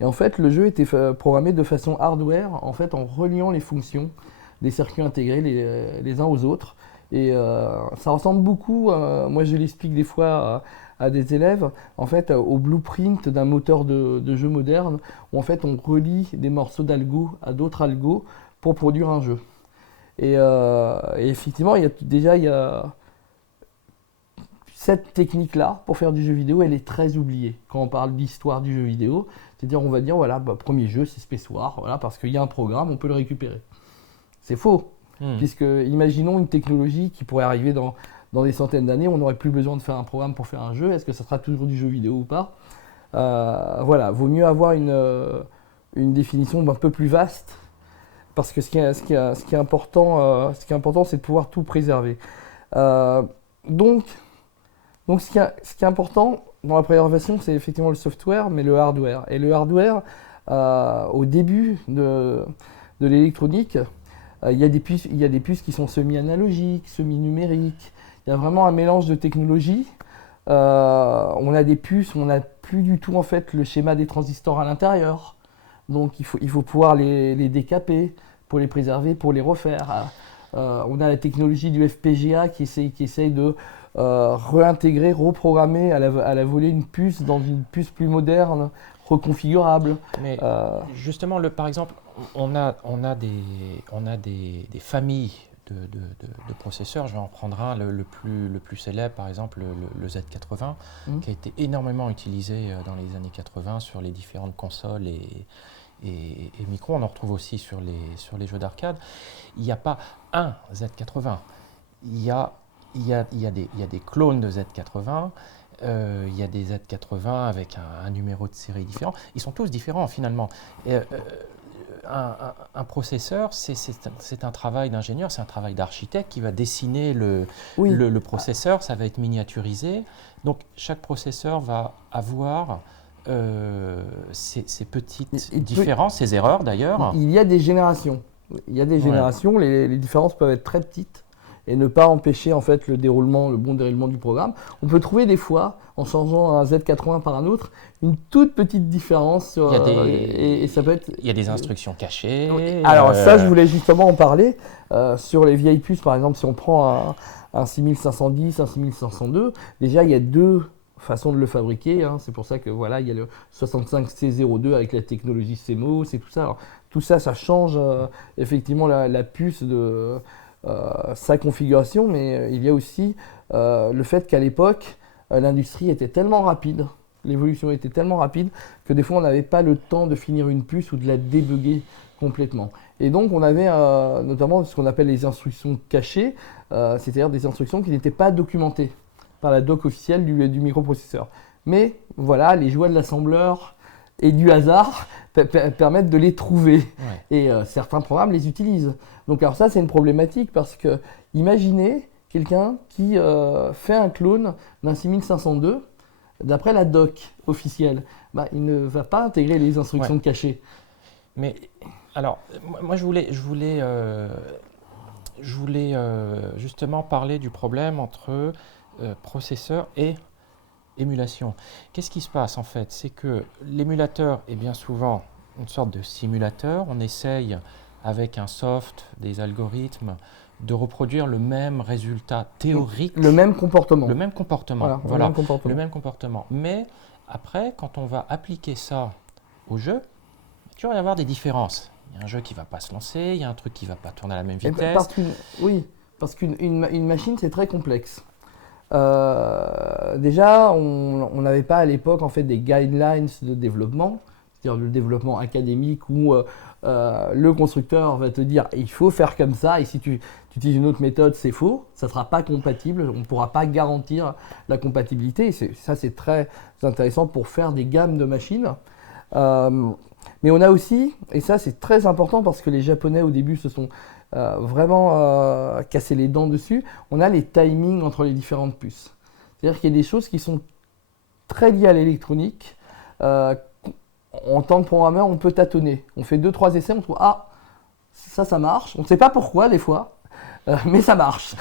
Et en fait, le jeu était programmé de façon hardware, en fait, en reliant les fonctions des circuits intégrés les uns aux autres. Et ça ressemble beaucoup, moi je l'explique des fois à des élèves, en fait, au blueprint d'un moteur de jeu moderne, où en fait on relie des morceaux d'algo à d'autres algos pour produire un jeu. Et effectivement, il y a cette technique-là pour faire du jeu vidéo, elle est très oubliée quand on parle d'histoire du jeu vidéo. C'est-à-dire, on va dire, voilà, premier jeu, c'est Space War, voilà, parce qu'il y a un programme, on peut le récupérer. C'est faux. Puisque, imaginons une technologie qui pourrait arriver dans des centaines d'années, on n'aurait plus besoin de faire un programme pour faire un jeu. Est-ce que ça sera toujours du jeu vidéo ou pas ? Voilà, vaut mieux avoir une définition un peu plus vaste, parce que ce qui est important, c'est de pouvoir tout préserver. Donc, ce qui est important dans la préservation, c'est effectivement le software, mais le hardware. Et le hardware, au début de l'électronique, il y a des puces qui sont semi-analogiques, semi-numériques. Il y a vraiment un mélange de technologies. On a des puces où on n'a plus du tout en fait le schéma des transistors à l'intérieur. Donc il faut pouvoir les décaper pour les préserver, pour les refaire. On a la technologie du FPGA qui essaye de réintégrer, reprogrammer à la volée une puce dans une puce plus moderne, reconfigurable. Mais justement, par exemple, on a des familles de processeurs. Je vais en prendre un, le plus célèbre, par exemple, le Z80, qui a été énormément utilisé dans les années 80 sur les différentes consoles et micros. On en retrouve aussi sur les jeux d'arcade. Il n'y a pas un Z80. Il y a des clones de Z80. il y a des Z80 avec un numéro de série différent. Ils sont tous différents finalement. Et, un processeur, c'est un travail d'ingénieur, c'est un travail d'architecte qui va dessiner Oui. le processeur, ça va être miniaturisé. Donc chaque processeur va avoir ces petites différences, ces erreurs d'ailleurs. Il y a des générations. Il y a des générations, les différences peuvent être très petites et ne pas empêcher en fait le bon déroulement du programme. On peut trouver des fois, en changeant un Z80 par un autre, une toute petite différence. Sur, et ça peut être. Il y a des instructions cachées. Alors ça, je voulais justement en parler. Sur les vieilles puces, par exemple, si on prend un 6510, un 6502, déjà il y a deux façons de le fabriquer. Hein. C'est pour ça que voilà, il y a le 65C02 avec la technologie CMOS et tout ça. Alors, tout ça, ça change effectivement la puce de sa configuration, mais il y a aussi le fait qu'à l'époque, l'industrie était tellement rapide, l'évolution était tellement rapide que des fois on n'avait pas le temps de finir une puce ou de la débugger complètement. Et donc on avait notamment ce qu'on appelle les instructions cachées, c'est-à-dire des instructions qui n'étaient pas documentées par la doc officielle du microprocesseur. Mais voilà, les joies de l'assembleur et du hasard permettent de les trouver. Ouais. Et certains programmes les utilisent. Donc alors ça, c'est une problématique parce que imaginez quelqu'un qui fait un clone d'un 6502 d'après la doc officielle. Bah, il ne va pas intégrer les instructions cachées. Mais alors, moi je voulais justement parler du problème entre processeur et émulation. Qu'est-ce qui se passe en fait? C'est que l'émulateur est bien souvent une sorte de simulateur. On essaye avec un soft, des algorithmes, de reproduire le même résultat théorique. Le même comportement. Le même comportement. Voilà. Le même comportement. Mais après, quand on va appliquer ça au jeu, il va y avoir des différences. Il y a un jeu qui ne va pas se lancer, il y a un truc qui ne va pas tourner à la même vitesse. Parce qu'une machine, c'est très complexe. Déjà, on n'avait pas à l'époque en fait des guidelines de développement, c'est-à-dire le développement académique où le constructeur va te dire il faut faire comme ça et si tu utilises une autre méthode, c'est faux, ça ne sera pas compatible, on ne pourra pas garantir la compatibilité. Ça, c'est très intéressant pour faire des gammes de machines. Mais on a aussi, et ça c'est très important parce que les Japonais au début se sont vraiment casser les dents dessus, on a les timings entre les différentes puces. C'est-à-dire qu'il y a des choses qui sont très liées à l'électronique. En tant que programmeur, on peut tâtonner. On fait 2-3 essais, on trouve ça marche. On ne sait pas pourquoi des fois, mais ça marche.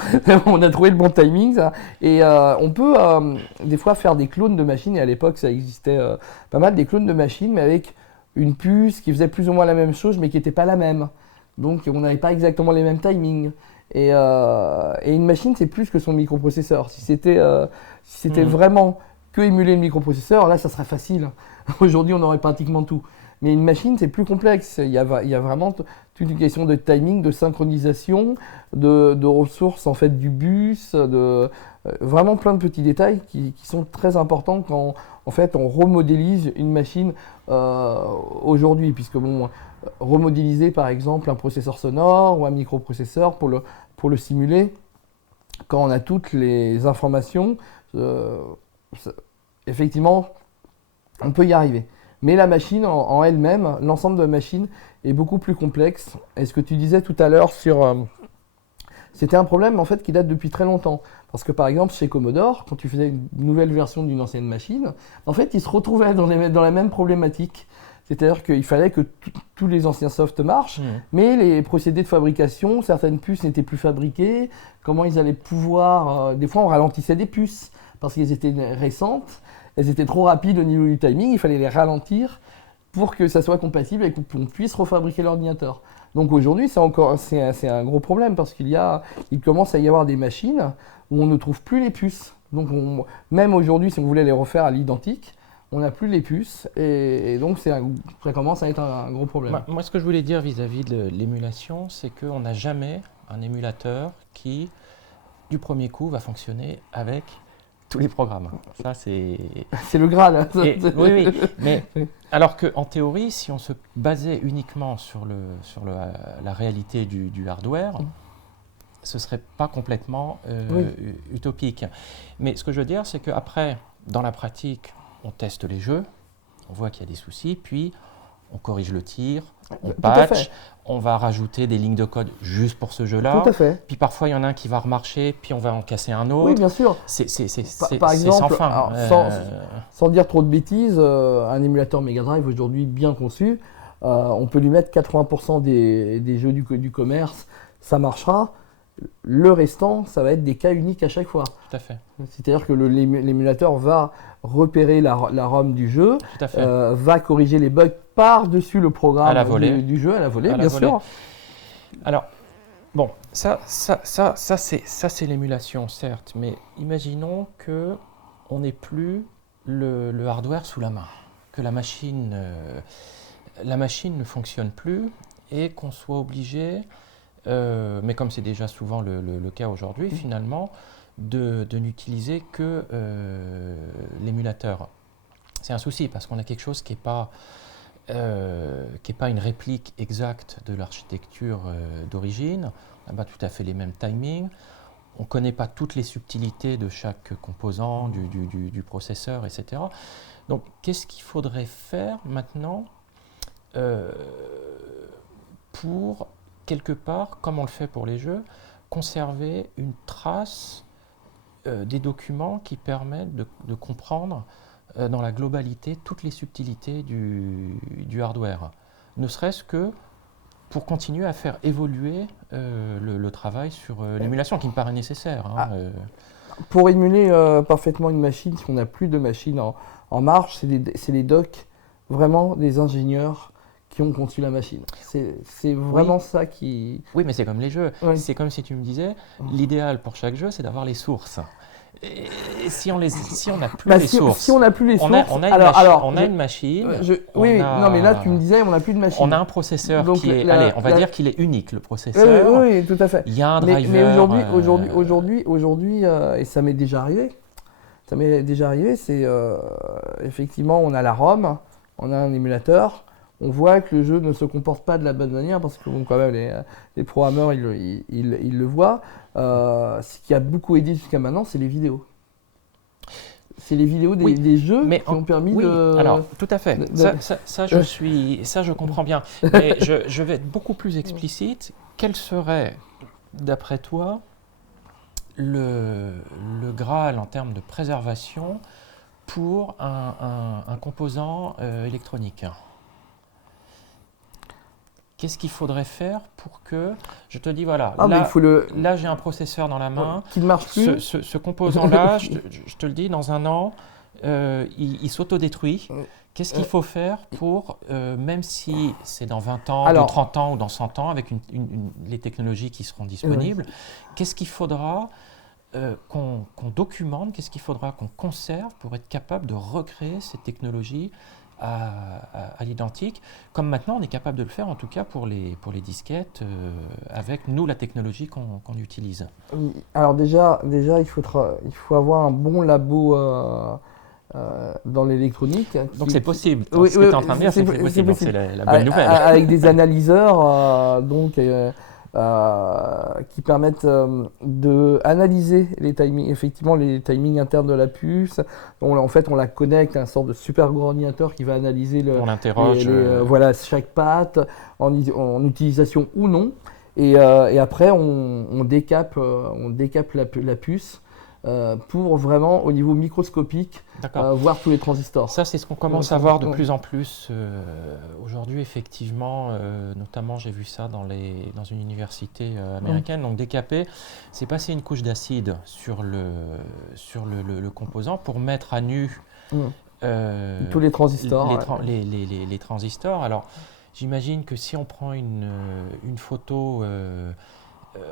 On a trouvé le bon timing. Ça. Et on peut des fois faire des clones de machines, et à l'époque ça existait pas mal, des clones de machines, mais avec une puce qui faisait plus ou moins la même chose, mais qui n'était pas la même. Donc on n'avait pas exactement les mêmes timings. Et une machine, c'est plus que son microprocesseur. Si c'était vraiment que émuler le microprocesseur, là, ça serait facile. Aujourd'hui, on aurait pratiquement tout. Mais une machine, c'est plus complexe. Il y a vraiment toute une question de timing, de synchronisation, de ressources en fait, du bus, vraiment plein de petits détails qui sont très importants quand en fait, on remodélise une machine aujourd'hui. Puisque remodéliser par exemple un processeur sonore ou un microprocesseur pour le simuler, quand on a toutes les informations, effectivement, on peut y arriver. Mais la machine en elle-même, l'ensemble de la machine est beaucoup plus complexe. Et ce que tu disais tout à l'heure c'était un problème en fait qui date depuis très longtemps. Parce que par exemple chez Commodore, quand tu faisais une nouvelle version d'une ancienne machine, en fait ils se retrouvaient dans la même problématique. C'est-à-dire qu'il fallait que tous les anciens softs marchent, mais les procédés de fabrication, certaines puces n'étaient plus fabriquées. Comment ils allaient pouvoir... des fois, on ralentissait des puces parce qu'elles étaient récentes. Elles étaient trop rapides au niveau du timing. Il fallait les ralentir pour que ça soit compatible et qu'on puisse refabriquer l'ordinateur. Donc aujourd'hui, c'est un gros problème parce il commence à y avoir des machines où on ne trouve plus les puces. Donc même aujourd'hui, si on voulait les refaire à l'identique, on n'a plus les puces et donc ça commence à être un gros problème. Moi, ce que je voulais dire vis-à-vis de l'émulation, c'est qu'on n'a jamais un émulateur qui, du premier coup, va fonctionner avec tous les programmes. Ça, c'est... C'est le Graal. Oui, mais alors qu'en théorie, si on se basait uniquement sur la réalité du hardware, ce ne serait pas complètement utopique. Mais ce que je veux dire, c'est qu'après, dans la pratique, on teste les jeux, on voit qu'il y a des soucis, puis on corrige le tir, on Tout à patch, fait. on va rajouter des lignes de code juste pour ce jeu-là. Tout à fait. Puis parfois, il y en a un qui va remarcher, puis on va en casser un autre. Oui, bien sûr. Par C'est exemple, sans fin. alors, sans dire trop de bêtises, un émulateur Mega Drive aujourd'hui bien conçu, on peut lui mettre 80% des jeux du commerce, ça marchera. Le restant, ça va être des cas uniques à chaque fois. Tout à fait. C'est-à-dire que l'émulateur va repérer la ROM du jeu, Tout à fait. va corriger les bugs par-dessus le À la programme volée. du jeu, à la volée, À la bien volée. sûr. Alors, bon, ça c'est l'émulation, certes, mais imaginons que on n'ait plus le hardware sous la main, que la machine ne fonctionne plus et qu'on soit obligé, mais comme c'est déjà souvent le cas aujourd'hui, finalement, de n'utiliser que l'émulateur. C'est un souci parce qu'on a quelque chose qui n'est pas une réplique exacte de l'architecture d'origine. On n'a pas tout à fait les mêmes timings. On ne connaît pas toutes les subtilités de chaque composant du processeur, etc. Donc, qu'est-ce qu'il faudrait faire maintenant pour, quelque part, comme on le fait pour les jeux, conserver une trace des documents qui permettent de comprendre dans la globalité toutes les subtilités du hardware, ne serait-ce que pour continuer à faire évoluer le travail sur l'émulation qui me paraît nécessaire. Pour émuler parfaitement une machine, si on n'a plus de machine en marche, c'est les docs, vraiment des ingénieurs qui ont conçu la machine. C'est vraiment ça qui... Oui, mais c'est comme les jeux. Oui. C'est comme si tu me disais, l'idéal pour chaque jeu, c'est d'avoir les sources. Et si on n'a plus les sources, si on n'a plus les sources, on a une machine. Oui, non, mais là tu me disais, on n'a plus de machine. On a un processeur Donc, qui est, allez, on va dire qu'il est unique, le Oui, processeur. oui, tout à fait. Il y a un driver. Mais aujourd'hui, et ça m'est déjà arrivé, c'est effectivement, on a la ROM, on a un émulateur, on voit que le jeu ne se comporte pas de la bonne manière parce que bon, quand même les programmeurs ils le voient. Ce qui a beaucoup aidé jusqu'à maintenant, c'est les vidéos. C'est les vidéos des jeux qui ont permis de... Alors, tout à fait. Ça, je comprends bien. Mais je vais être beaucoup plus explicite. Quel serait, d'après toi, le Graal en termes de préservation pour un composant électronique ? Qu'est-ce qu'il faudrait faire pour que, je te dis voilà, là j'ai un processeur dans la main, qui ne marche plus. Ce composant-là, je te le dis, dans un an, il s'autodétruit. Qu'est-ce qu'il faut faire pour, même si c'est dans 20 ans, dans 30 ans ou dans 100 ans, avec les technologies qui seront disponibles, qu'est-ce qu'il faudra qu'on documente, qu'est-ce qu'il faudra qu'on conserve pour être capable de recréer cette technologie à l'identique, comme maintenant on est capable de le faire en tout cas pour les disquettes avec nous la technologie qu'on utilise. Alors déjà il faut avoir un bon labo dans l'électronique. Donc c'est possible. Oui, ce que tu es en train de dire, c'est possible. Donc c'est la bonne nouvelle. Avec des analyseurs qui permettent d'analyser les timings, effectivement les timings internes de la puce. En fait, on la connecte à un sorte de super gros ordinateur qui va analyser on l'interroge, voilà, chaque patte en utilisation ou non. Et après, on décape la puce pour vraiment, au niveau microscopique, voir tous les transistors. Ça, c'est ce qu'on commence à voir de plus en plus aujourd'hui, effectivement. Notamment, j'ai vu ça dans une université américaine. Donc, décaper, c'est passer une couche d'acide sur le composant pour mettre à nu tous les transistors. Les transistors. Alors, j'imagine que si on prend une photo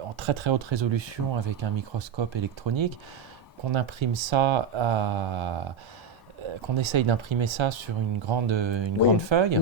en très très haute résolution avec un microscope électronique, qu'on imprime ça qu'on essaye d'imprimer ça sur une grande feuille,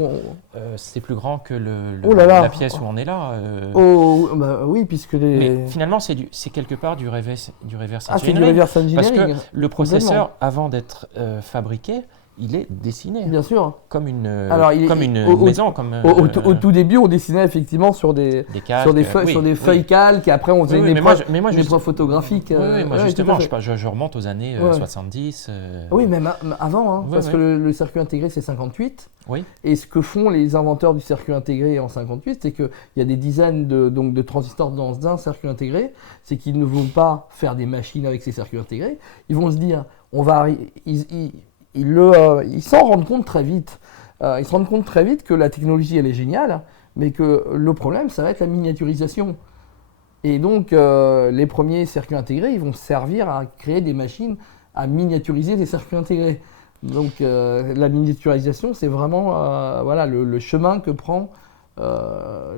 c'est plus grand que la pièce où on est là. Oui, puisque Mais finalement, c'est quelque part du reverse engineering. C'est du reverse engineering. Parce que le processeur, avant d'être fabriqué, il est dessiné Bien sûr. comme une, Alors, comme une au- maison. Comme, Au tout début, on dessinait effectivement sur des calques, sur des feuilles calques, et après on faisait Oui, des mais moi, épreuves photographiques. Oui, moi ouais, justement, tout à fait. je remonte aux années Ouais. 70. Oui, même avant, hein, Oui, parce oui. que le circuit intégré c'est 58. Oui, Et ce que font les inventeurs du circuit intégré en 58, c'est qu'il y a des dizaines de transistors dans un circuit intégré. C'est qu'ils ne vont pas faire des machines avec ces circuits intégrés. Ils vont se dire, ils s'en rendent compte très vite. Ils se rendent compte très vite que la technologie elle est géniale, mais que le problème ça va être la miniaturisation. Et donc les premiers circuits intégrés, ils vont servir à créer des machines à miniaturiser des circuits intégrés. Donc la miniaturisation, c'est vraiment voilà, le chemin que prend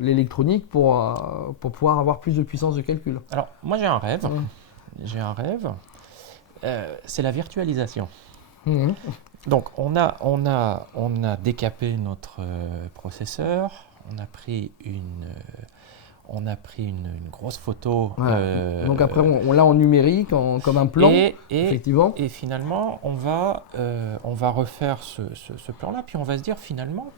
l'électronique pour pouvoir avoir plus de puissance de calcul. alors moi j'ai un rêve. Mhm. J'ai un rêve. C'est la virtualisation. Mhm. Donc on a décapé notre processeur, on a pris une grosse photo. Voilà. Donc après, on l'a en numérique, comme un plan, effectivement. Et finalement, on va refaire ce plan-là, puis on va se dire finalement,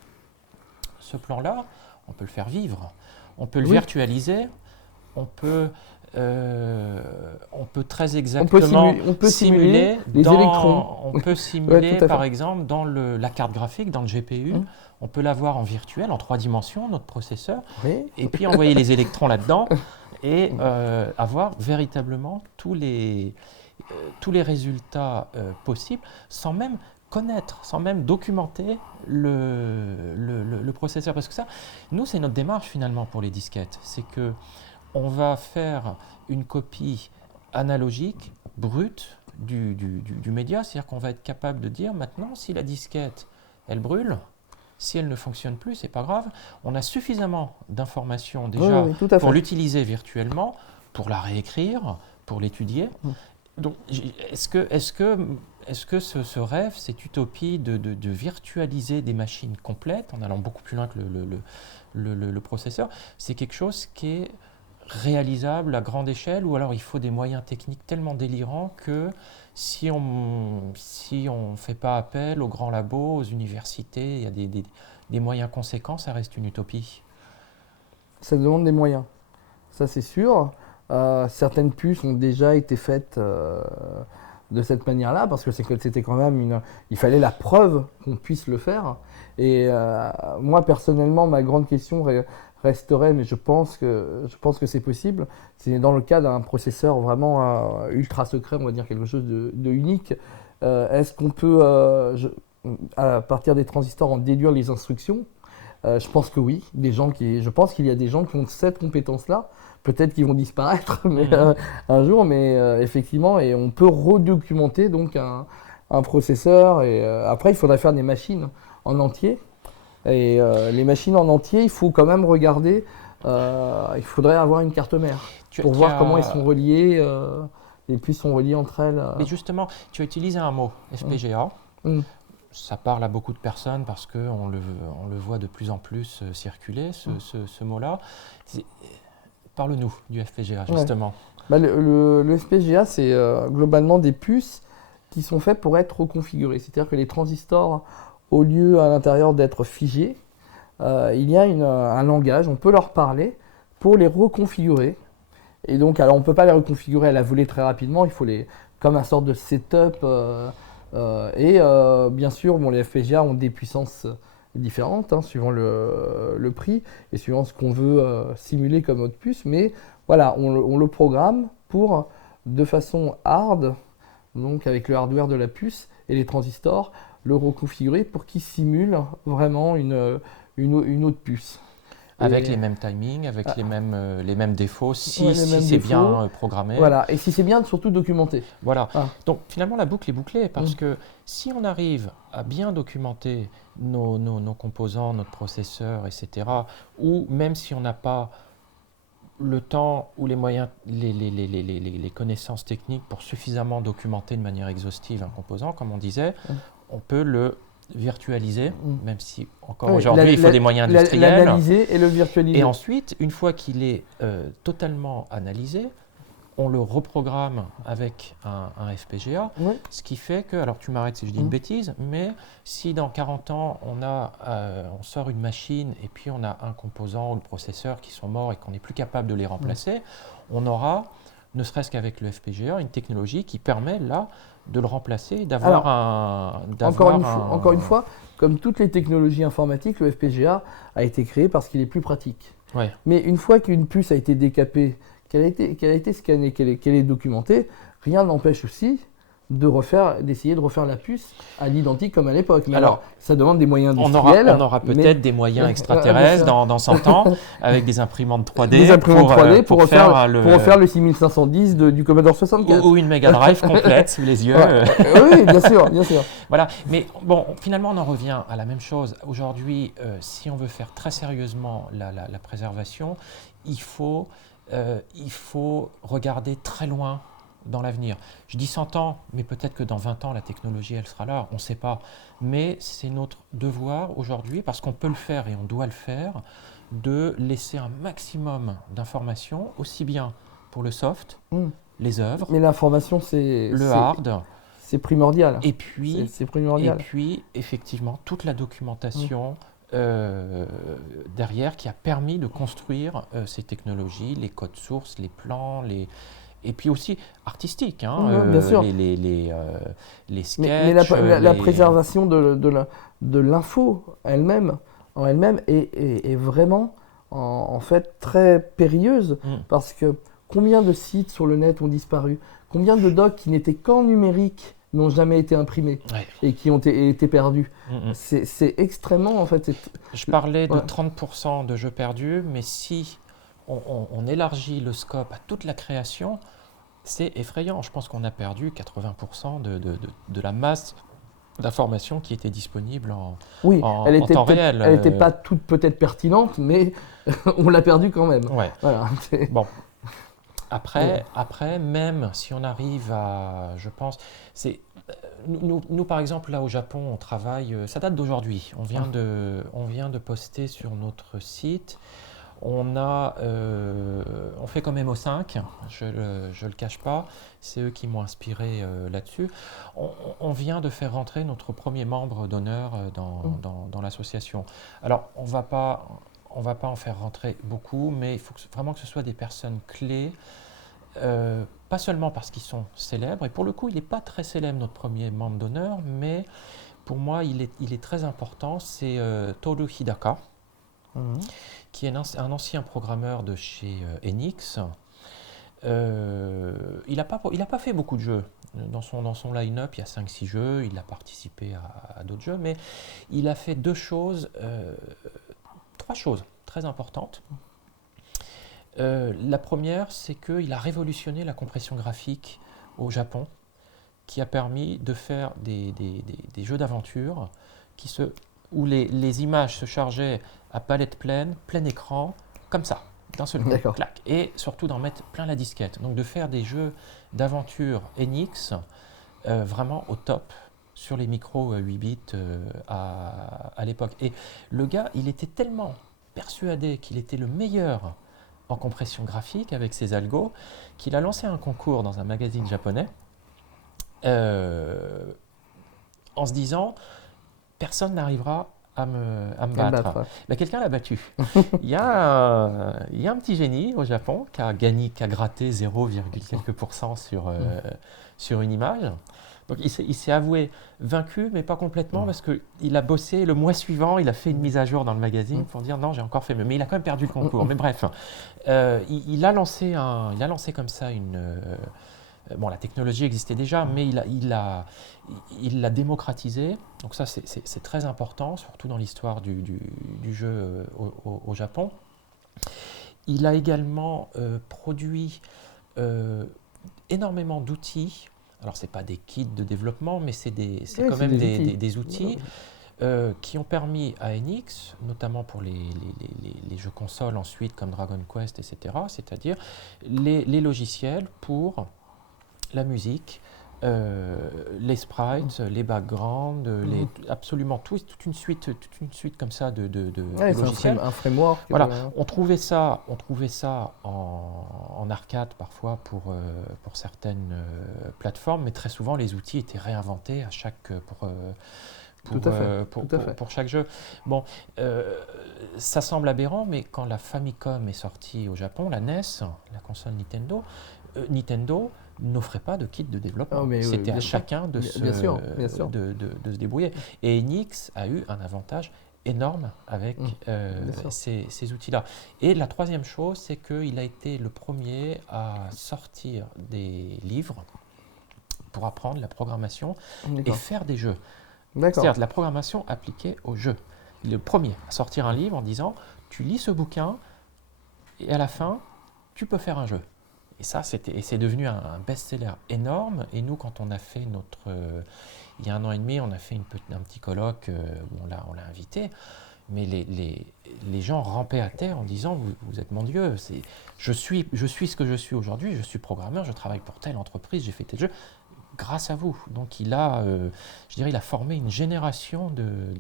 ce plan-là, on peut le faire vivre, on peut le Oui. virtualiser, on peut très exactement on peut simuler les dans- électrons. On peut simuler, tout à fait. par exemple, dans la carte graphique, dans le GPU, Mhm. on peut l'avoir en virtuel, en 3 dimensions, notre processeur, Oui. et puis envoyer les électrons là-dedans et avoir véritablement tous les résultats possibles sans même connaître, sans même documenter le processeur. Parce que ça, nous, c'est notre démarche finalement pour les disquettes. C'est que on va faire une copie analogique, brute du média. C'est-à-dire qu'on va être capable de dire maintenant, si la disquette, elle brûle, si elle ne fonctionne plus, c'est pas grave. On a suffisamment d'informations déjà Oui, tout à pour fait. l'utiliser virtuellement, pour la réécrire, pour l'étudier. Mm. Donc, est-ce que ce rêve, cette utopie de virtualiser des machines complètes, en allant beaucoup plus loin que le processeur, c'est quelque chose qui est réalisable à grande échelle, ou alors il faut des moyens techniques tellement délirants que si on ne fait pas appel aux grands labos, aux universités, il y a des moyens conséquents, ça reste une utopie. Ça demande des moyens, ça c'est sûr. Certaines puces ont déjà été faites de cette manière-là, parce que c'était quand même il fallait la preuve qu'on puisse le faire. Et moi personnellement, ma grande question resterait, mais je pense que c'est possible, c'est dans le cas d'un processeur vraiment ultra secret, on va dire quelque chose de unique. Est-ce qu'on peut, à partir des transistors, en déduire les instructions? Je pense que oui. Je pense qu'il y a des gens qui ont cette compétence-là. Peut-être qu'ils vont disparaître mais, un jour, mais effectivement, et on peut redocumenter donc un processeur. Et après, il faudrait faire des machines en entier. Et les machines en entier, il faut quand même regarder. Il faudrait avoir une carte mère pour voir comment elles sont reliées. Les puces sont reliées entre elles. Et justement, tu as utilisé un mot, FPGA. Ça parle à beaucoup de personnes parce qu'on le voit de plus en plus circuler, ce mot-là. Parle-nous du FPGA, justement. Ouais. Le FPGA, c'est globalement des puces qui sont faites pour être reconfigurées. C'est-à-dire que les transistors, au lieu à l'intérieur d'être figés, il y a un langage, on peut leur parler pour les reconfigurer. Et donc, alors on ne peut pas les reconfigurer à la volée très rapidement, il faut comme un sorte de setup. Bien sûr, les FPGA ont des puissances différentes, suivant le prix et suivant ce qu'on veut simuler comme autre puce. Mais voilà, on le programme pour, de façon hard, donc avec le hardware de la puce et les transistors, le reconfigurer pour qu'il simule vraiment une autre puce. Avec les mêmes timings, avec les mêmes défauts, si c'est c'est bien programmé. Voilà, et si c'est bien surtout documenté. Voilà. Donc finalement, la boucle est bouclée parce que si on arrive à bien documenter nos composants, notre processeur, etc., ou même si on n'a pas le temps ou les moyens, les connaissances techniques pour suffisamment documenter de manière exhaustive un composant, comme on disait, on peut le virtualiser, même si encore aujourd'hui il faut des moyens industriels. L'analyser et le virtualiser. Et ensuite, une fois qu'il est totalement analysé, on le reprogramme avec un FPGA, Ouais. ce qui fait que, alors tu m'arrêtes si je dis une bêtise, mais si dans 40 ans on sort une machine et puis on a un composant ou le processeur qui sont morts et qu'on n'est plus capable de les remplacer, on aura, ne serait-ce qu'avec le FPGA, une technologie qui permet là de le remplacer, d'avoir Encore une fois, comme toutes les technologies informatiques, le FPGA a été créé parce qu'il est plus pratique. Ouais. Mais une fois qu'une puce a été décapée, qu'elle a été scannée, qu'elle est documentée, rien n'empêche aussi d'essayer de refaire la puce à l'identique comme à l'époque. Mais alors, ça demande des moyens industriels. On aura peut-être des moyens extraterrestres dans 100 ans avec des imprimantes 3D, des imprimantes 3D pour refaire le le 6110 du Commodore 64. Ou une Mega Drive complète sous les yeux. Oui, bien sûr, bien sûr. Voilà, mais bon, finalement on en revient à la même chose. Aujourd'hui, si on veut faire très sérieusement la préservation, il faut regarder très loin dans l'avenir. Je dis 100 ans, mais peut-être que dans 20 ans, la technologie, elle sera là, on ne sait pas. Mais c'est notre devoir aujourd'hui, parce qu'on peut le faire et on doit le faire, de laisser un maximum d'informations, aussi bien pour le soft, les œuvres, mais l'information, hard, c'est primordial. Et puis, c'est primordial. Et puis, effectivement, toute la documentation derrière qui a permis de construire ces technologies, les codes sources, les plans, et puis aussi artistique, bien sûr. les sketchs. Mais la préservation de l'info elle-même est vraiment en fait très périlleuse parce que combien de sites sur le net ont disparu, combien de docs qui n'étaient qu'en numérique n'ont jamais été imprimés et qui ont été perdus. C'est extrêmement en fait. Je parlais de 30% de jeux perdus, mais si on élargit le scope à toute la création, c'est effrayant. Je pense qu'on a perdu 80% de la masse d'informations qui était disponible en temps réel. Elle n'était pas toute peut-être pertinente, mais on l'a perdue quand même. Ouais. Voilà. Bon. Après, même si on arrive à, je pense, nous par exemple là au Japon, on travaille, ça date d'aujourd'hui. On vient de poster sur notre site. On fait comme MO5, je le cache pas, c'est eux qui m'ont inspiré là-dessus. On vient de faire rentrer notre premier membre d'honneur dans l'association. Alors, on va pas en faire rentrer beaucoup, mais il faut vraiment que ce soit des personnes clés, pas seulement parce qu'ils sont célèbres, et pour le coup, il n'est pas très célèbre notre premier membre d'honneur, mais pour moi, il est très important, c'est Toru Hidaka. Qui est un ancien programmeur de chez Enix. Il n'a pas fait beaucoup de jeux. Dans son line-up, il y a 5-6 jeux, il a participé à d'autres jeux, mais il a fait 3 choses très importantes. La première, c'est qu'il a révolutionné la compression graphique au Japon, qui a permis de faire des jeux d'aventure où les images se chargeaient à palette pleine, plein écran, comme ça, d'un seul coup, clac. Et surtout d'en mettre plein la disquette. Donc de faire des jeux d'aventure Enix vraiment au top sur les micros 8 bits à l'époque. Et le gars, il était tellement persuadé qu'il était le meilleur en compression graphique avec ses algos qu'il a lancé un concours dans un magazine japonais en se disant personne n'arrivera à me battre. Ben, quelqu'un l'a battu. Il y a un petit génie au Japon qui a gratté 0, quelques % sur une image. Donc il s'est avoué vaincu, mais pas complètement, parce qu'il a bossé le mois suivant, il a fait une mise à jour dans le magazine pour dire non, j'ai encore fait mieux. Mais il a quand même perdu le concours. Mais bref, il a lancé comme ça bon, la technologie existait déjà, mais il l'a démocratisé. Donc ça, c'est très important, surtout dans l'histoire du jeu au Japon. Il a également produit énormément d'outils. Alors, ce n'est pas des kits de développement, mais c'est quand même des outils qui ont permis à Enix, notamment pour les jeux consoles ensuite, comme Dragon Quest, etc., c'est-à-dire les logiciels pour la musique, les sprites, les backgrounds, absolument toute une suite comme ça de logiciels. Un framework. Voilà, on trouvait ça en arcade parfois pour certaines plateformes, mais très souvent les outils étaient réinventés à chaque, Tout à fait, tout à fait. pour chaque jeu. Bon, ça semble aberrant, mais quand la Famicom est sortie au Japon, la NES, la console Nintendo n'offrait pas de kit de développement. Ah, mais oui, C'était bien à sûr. chacun de se, Bien sûr, bien sûr. de se débrouiller. Et Enix a eu un avantage énorme avec bien sûr. ces outils-là. Et la troisième chose, c'est qu'il a été le premier à sortir des livres pour apprendre la programmation et D'accord. faire des jeux. D'accord. C'est-à-dire de la programmation appliquée aux jeux. Il est le premier à sortir un livre en disant tu lis ce bouquin et à la fin, tu peux faire un jeu. Et ça, c'est devenu un best-seller énorme. Et nous, quand on a fait il y a 1 an et demi, on a fait un petit colloque où on l'a invité. Mais les gens rampaient à terre en disant vous êtes mon Dieu, je suis ce que je suis aujourd'hui, je suis programmeur, je travaille pour telle entreprise, j'ai fait tel jeu. Grâce à vous. Donc il a, je dirais, il a formé une génération de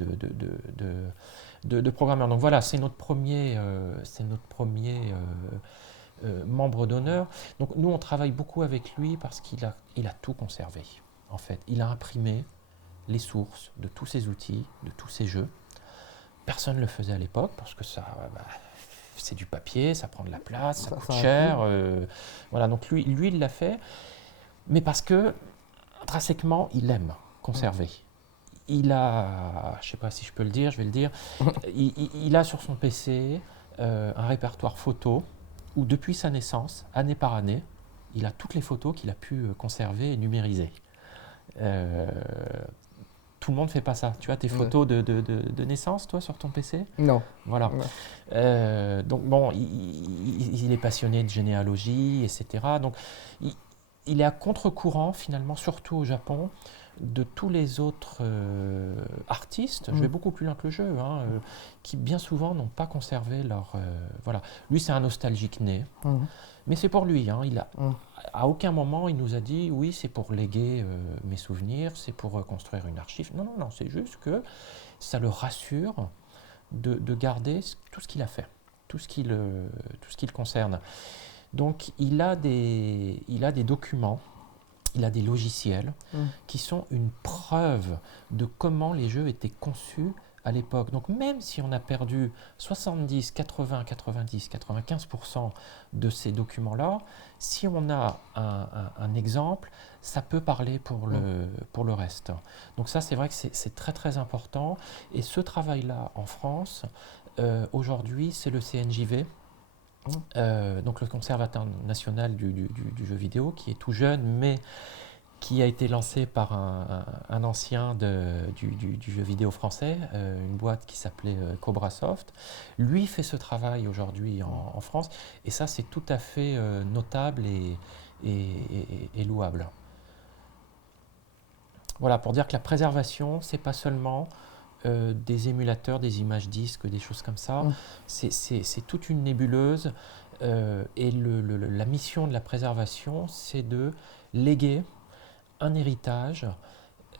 programmeurs. Donc voilà, c'est notre premier, membre d'honneur. Donc nous, on travaille beaucoup avec lui parce qu'il a tout conservé. En fait, il a imprimé les sources de tous ces outils, de tous ces jeux. Personne ne le faisait à l'époque parce que ça, c'est du papier, ça prend de la place, ça coûte cher. Voilà, donc lui, il l'a fait, mais parce que intrinsèquement, il aime conserver. Il a, je ne sais pas si je peux le dire, je vais le dire, il a sur son PC un répertoire photo où depuis sa naissance, année par année, il a toutes les photos qu'il a pu conserver et numériser. Tout le monde ne fait pas ça. Tu as tes photos de naissance, toi, sur ton PC? Non. Voilà. Donc bon, il est passionné de généalogie, etc. Donc il est à contre-courant, finalement, surtout au Japon, de tous les autres artistes, je vais beaucoup plus loin que le jeu, qui bien souvent n'ont pas conservé leur... voilà. Lui, c'est un nostalgique né, mais c'est pour lui. À aucun moment, il nous a dit, oui, c'est pour léguer mes souvenirs, c'est pour construire une archive. Non, non, non, c'est juste que ça le rassure de garder tout ce qu'il a fait, tout ce qui le concerne. Donc, il a des documents, il a des logiciels qui sont une preuve de comment les jeux étaient conçus à l'époque. Donc, même si on a perdu 70, 80, 90, 95% de ces documents-là, si on a un exemple, ça peut parler pour le reste. Donc ça, c'est vrai que c'est très très important. Et ce travail-là, en France, aujourd'hui, c'est le CNJV, donc le Conservatoire national du jeu vidéo, qui est tout jeune, mais qui a été lancé par un ancien du jeu vidéo français, une boîte qui s'appelait Cobrasoft. Lui fait ce travail aujourd'hui en France, et ça, c'est tout à fait notable et louable. Voilà, pour dire que la préservation, c'est pas seulement des émulateurs, des images disques, des choses comme ça. C'est toute une nébuleuse. Et la mission de la préservation, c'est de léguer un héritage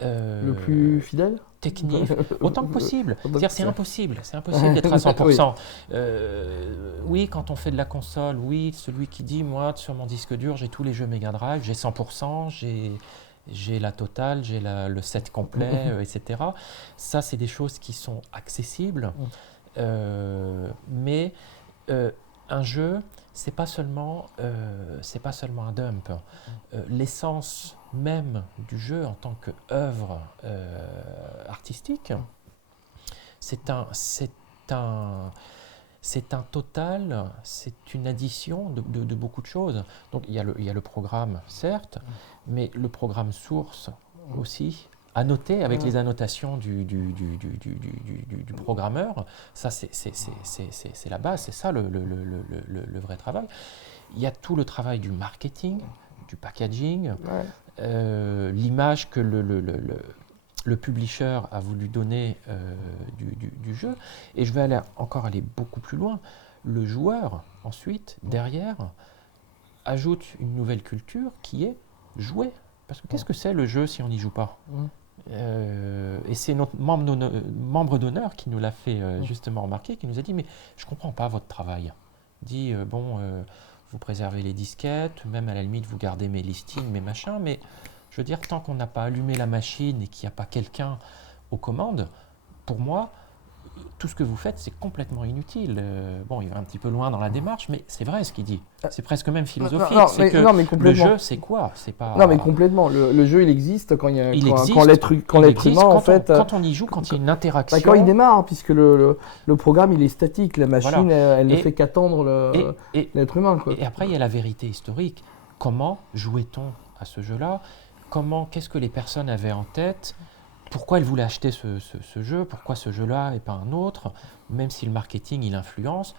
le plus fidèle, technique, autant que possible. C'est-à-dire, c'est impossible d'être à 100%. Oui, quand on fait de la console, oui, celui qui dit, moi, sur mon disque dur, j'ai tous les jeux Mega Drive, j'ai 100%, j'ai la totale, j'ai le set complet, etc. Ça, c'est des choses qui sont accessibles, mais un jeu, c'est pas seulement un dump. L'essence même du jeu en tant qu'œuvre artistique, c'est un total, c'est une addition de beaucoup de choses. Donc il y a le programme, certes, mais le programme source aussi, annoté avec les annotations du programmeur. Ça, c'est la base, c'est ça le vrai travail. Il y a tout le travail du marketing, du packaging, l'image que le publisher a voulu donner du jeu. Et je vais aller beaucoup plus loin. Le joueur, ensuite, derrière, ajoute une nouvelle culture qui est jouer. Parce que qu'est-ce que c'est le jeu si on n'y joue pas? Et c'est notre membre d'honneur qui nous l'a fait justement remarquer, qui nous a dit « Mais je ne comprends pas votre travail. » Il dit « vous préservez les disquettes, même à la limite vous gardez mes listings, mes machins, mais je veux dire, tant qu'on n'a pas allumé la machine et qu'il n'y a pas quelqu'un aux commandes, pour moi, tout ce que vous faites, c'est complètement inutile. Bon, il va un petit peu loin dans la démarche, mais c'est vrai ce qu'il dit. C'est presque même philosophique. Non, c'est que non, mais le complètement. jeu, c'est quoi? C'est pas... Non, mais complètement. Le jeu, il existe quand Il quand existe, l'être il existe humain, en quand fait. quand on y joue, quand il y a une interaction. Bah, quand il démarre, hein, puisque le programme, il est statique. La machine, Voilà. elle ne Et- fait qu'attendre et- l'être humain, quoi. Et après, il y a la vérité historique. Comment jouait-on à ce jeu-là? Qu'est-ce que les personnes avaient en tête? Pourquoi elles voulaient acheter ce jeu? Pourquoi ce jeu-là et pas un autre? Même si le marketing, il influence,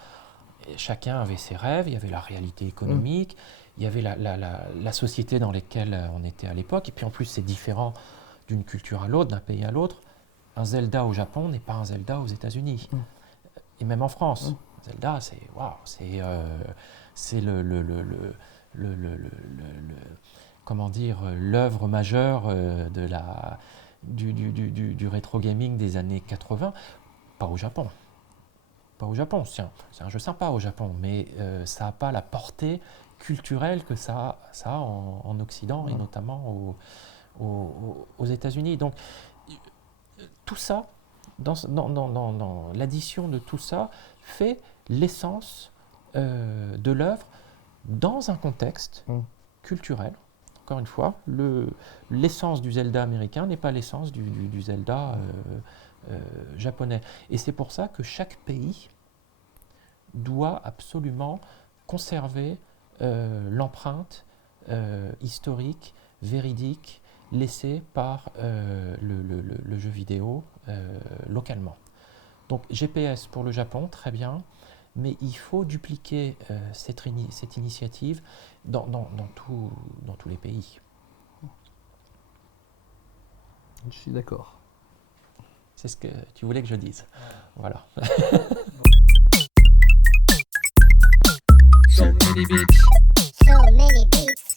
chacun avait ses rêves, il y avait la réalité économique, il y avait la société dans laquelle on était à l'époque. Et puis en plus, c'est différent d'une culture à l'autre, d'un pays à l'autre. Un Zelda au Japon n'est pas un Zelda aux États-Unis. Et même en France. Zelda, c'est waouh, c'est comment dire, l'œuvre majeure du rétro gaming des années 80. Pas au Japon. Pas au Japon. C'est un jeu sympa au Japon, mais ça n'a pas la portée culturelle que ça a en Occident et notamment aux États-Unis. Donc, tout ça, dans l'addition de tout ça, fait l'essence de l'œuvre dans un contexte culturel. Encore une fois, l'essence du Zelda américain n'est pas l'essence du Zelda japonais. Et c'est pour ça que chaque pays doit absolument conserver l'empreinte historique, véridique, laissée par le jeu vidéo localement. Donc GPS pour le Japon, très bien, mais il faut dupliquer cette initiative dans tous les pays. Je suis d'accord. C'est ce que tu voulais que je dise. Voilà. So many beats. So many beats.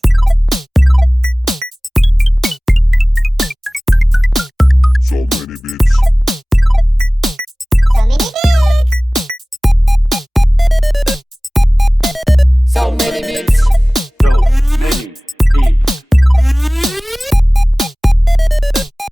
So many beats.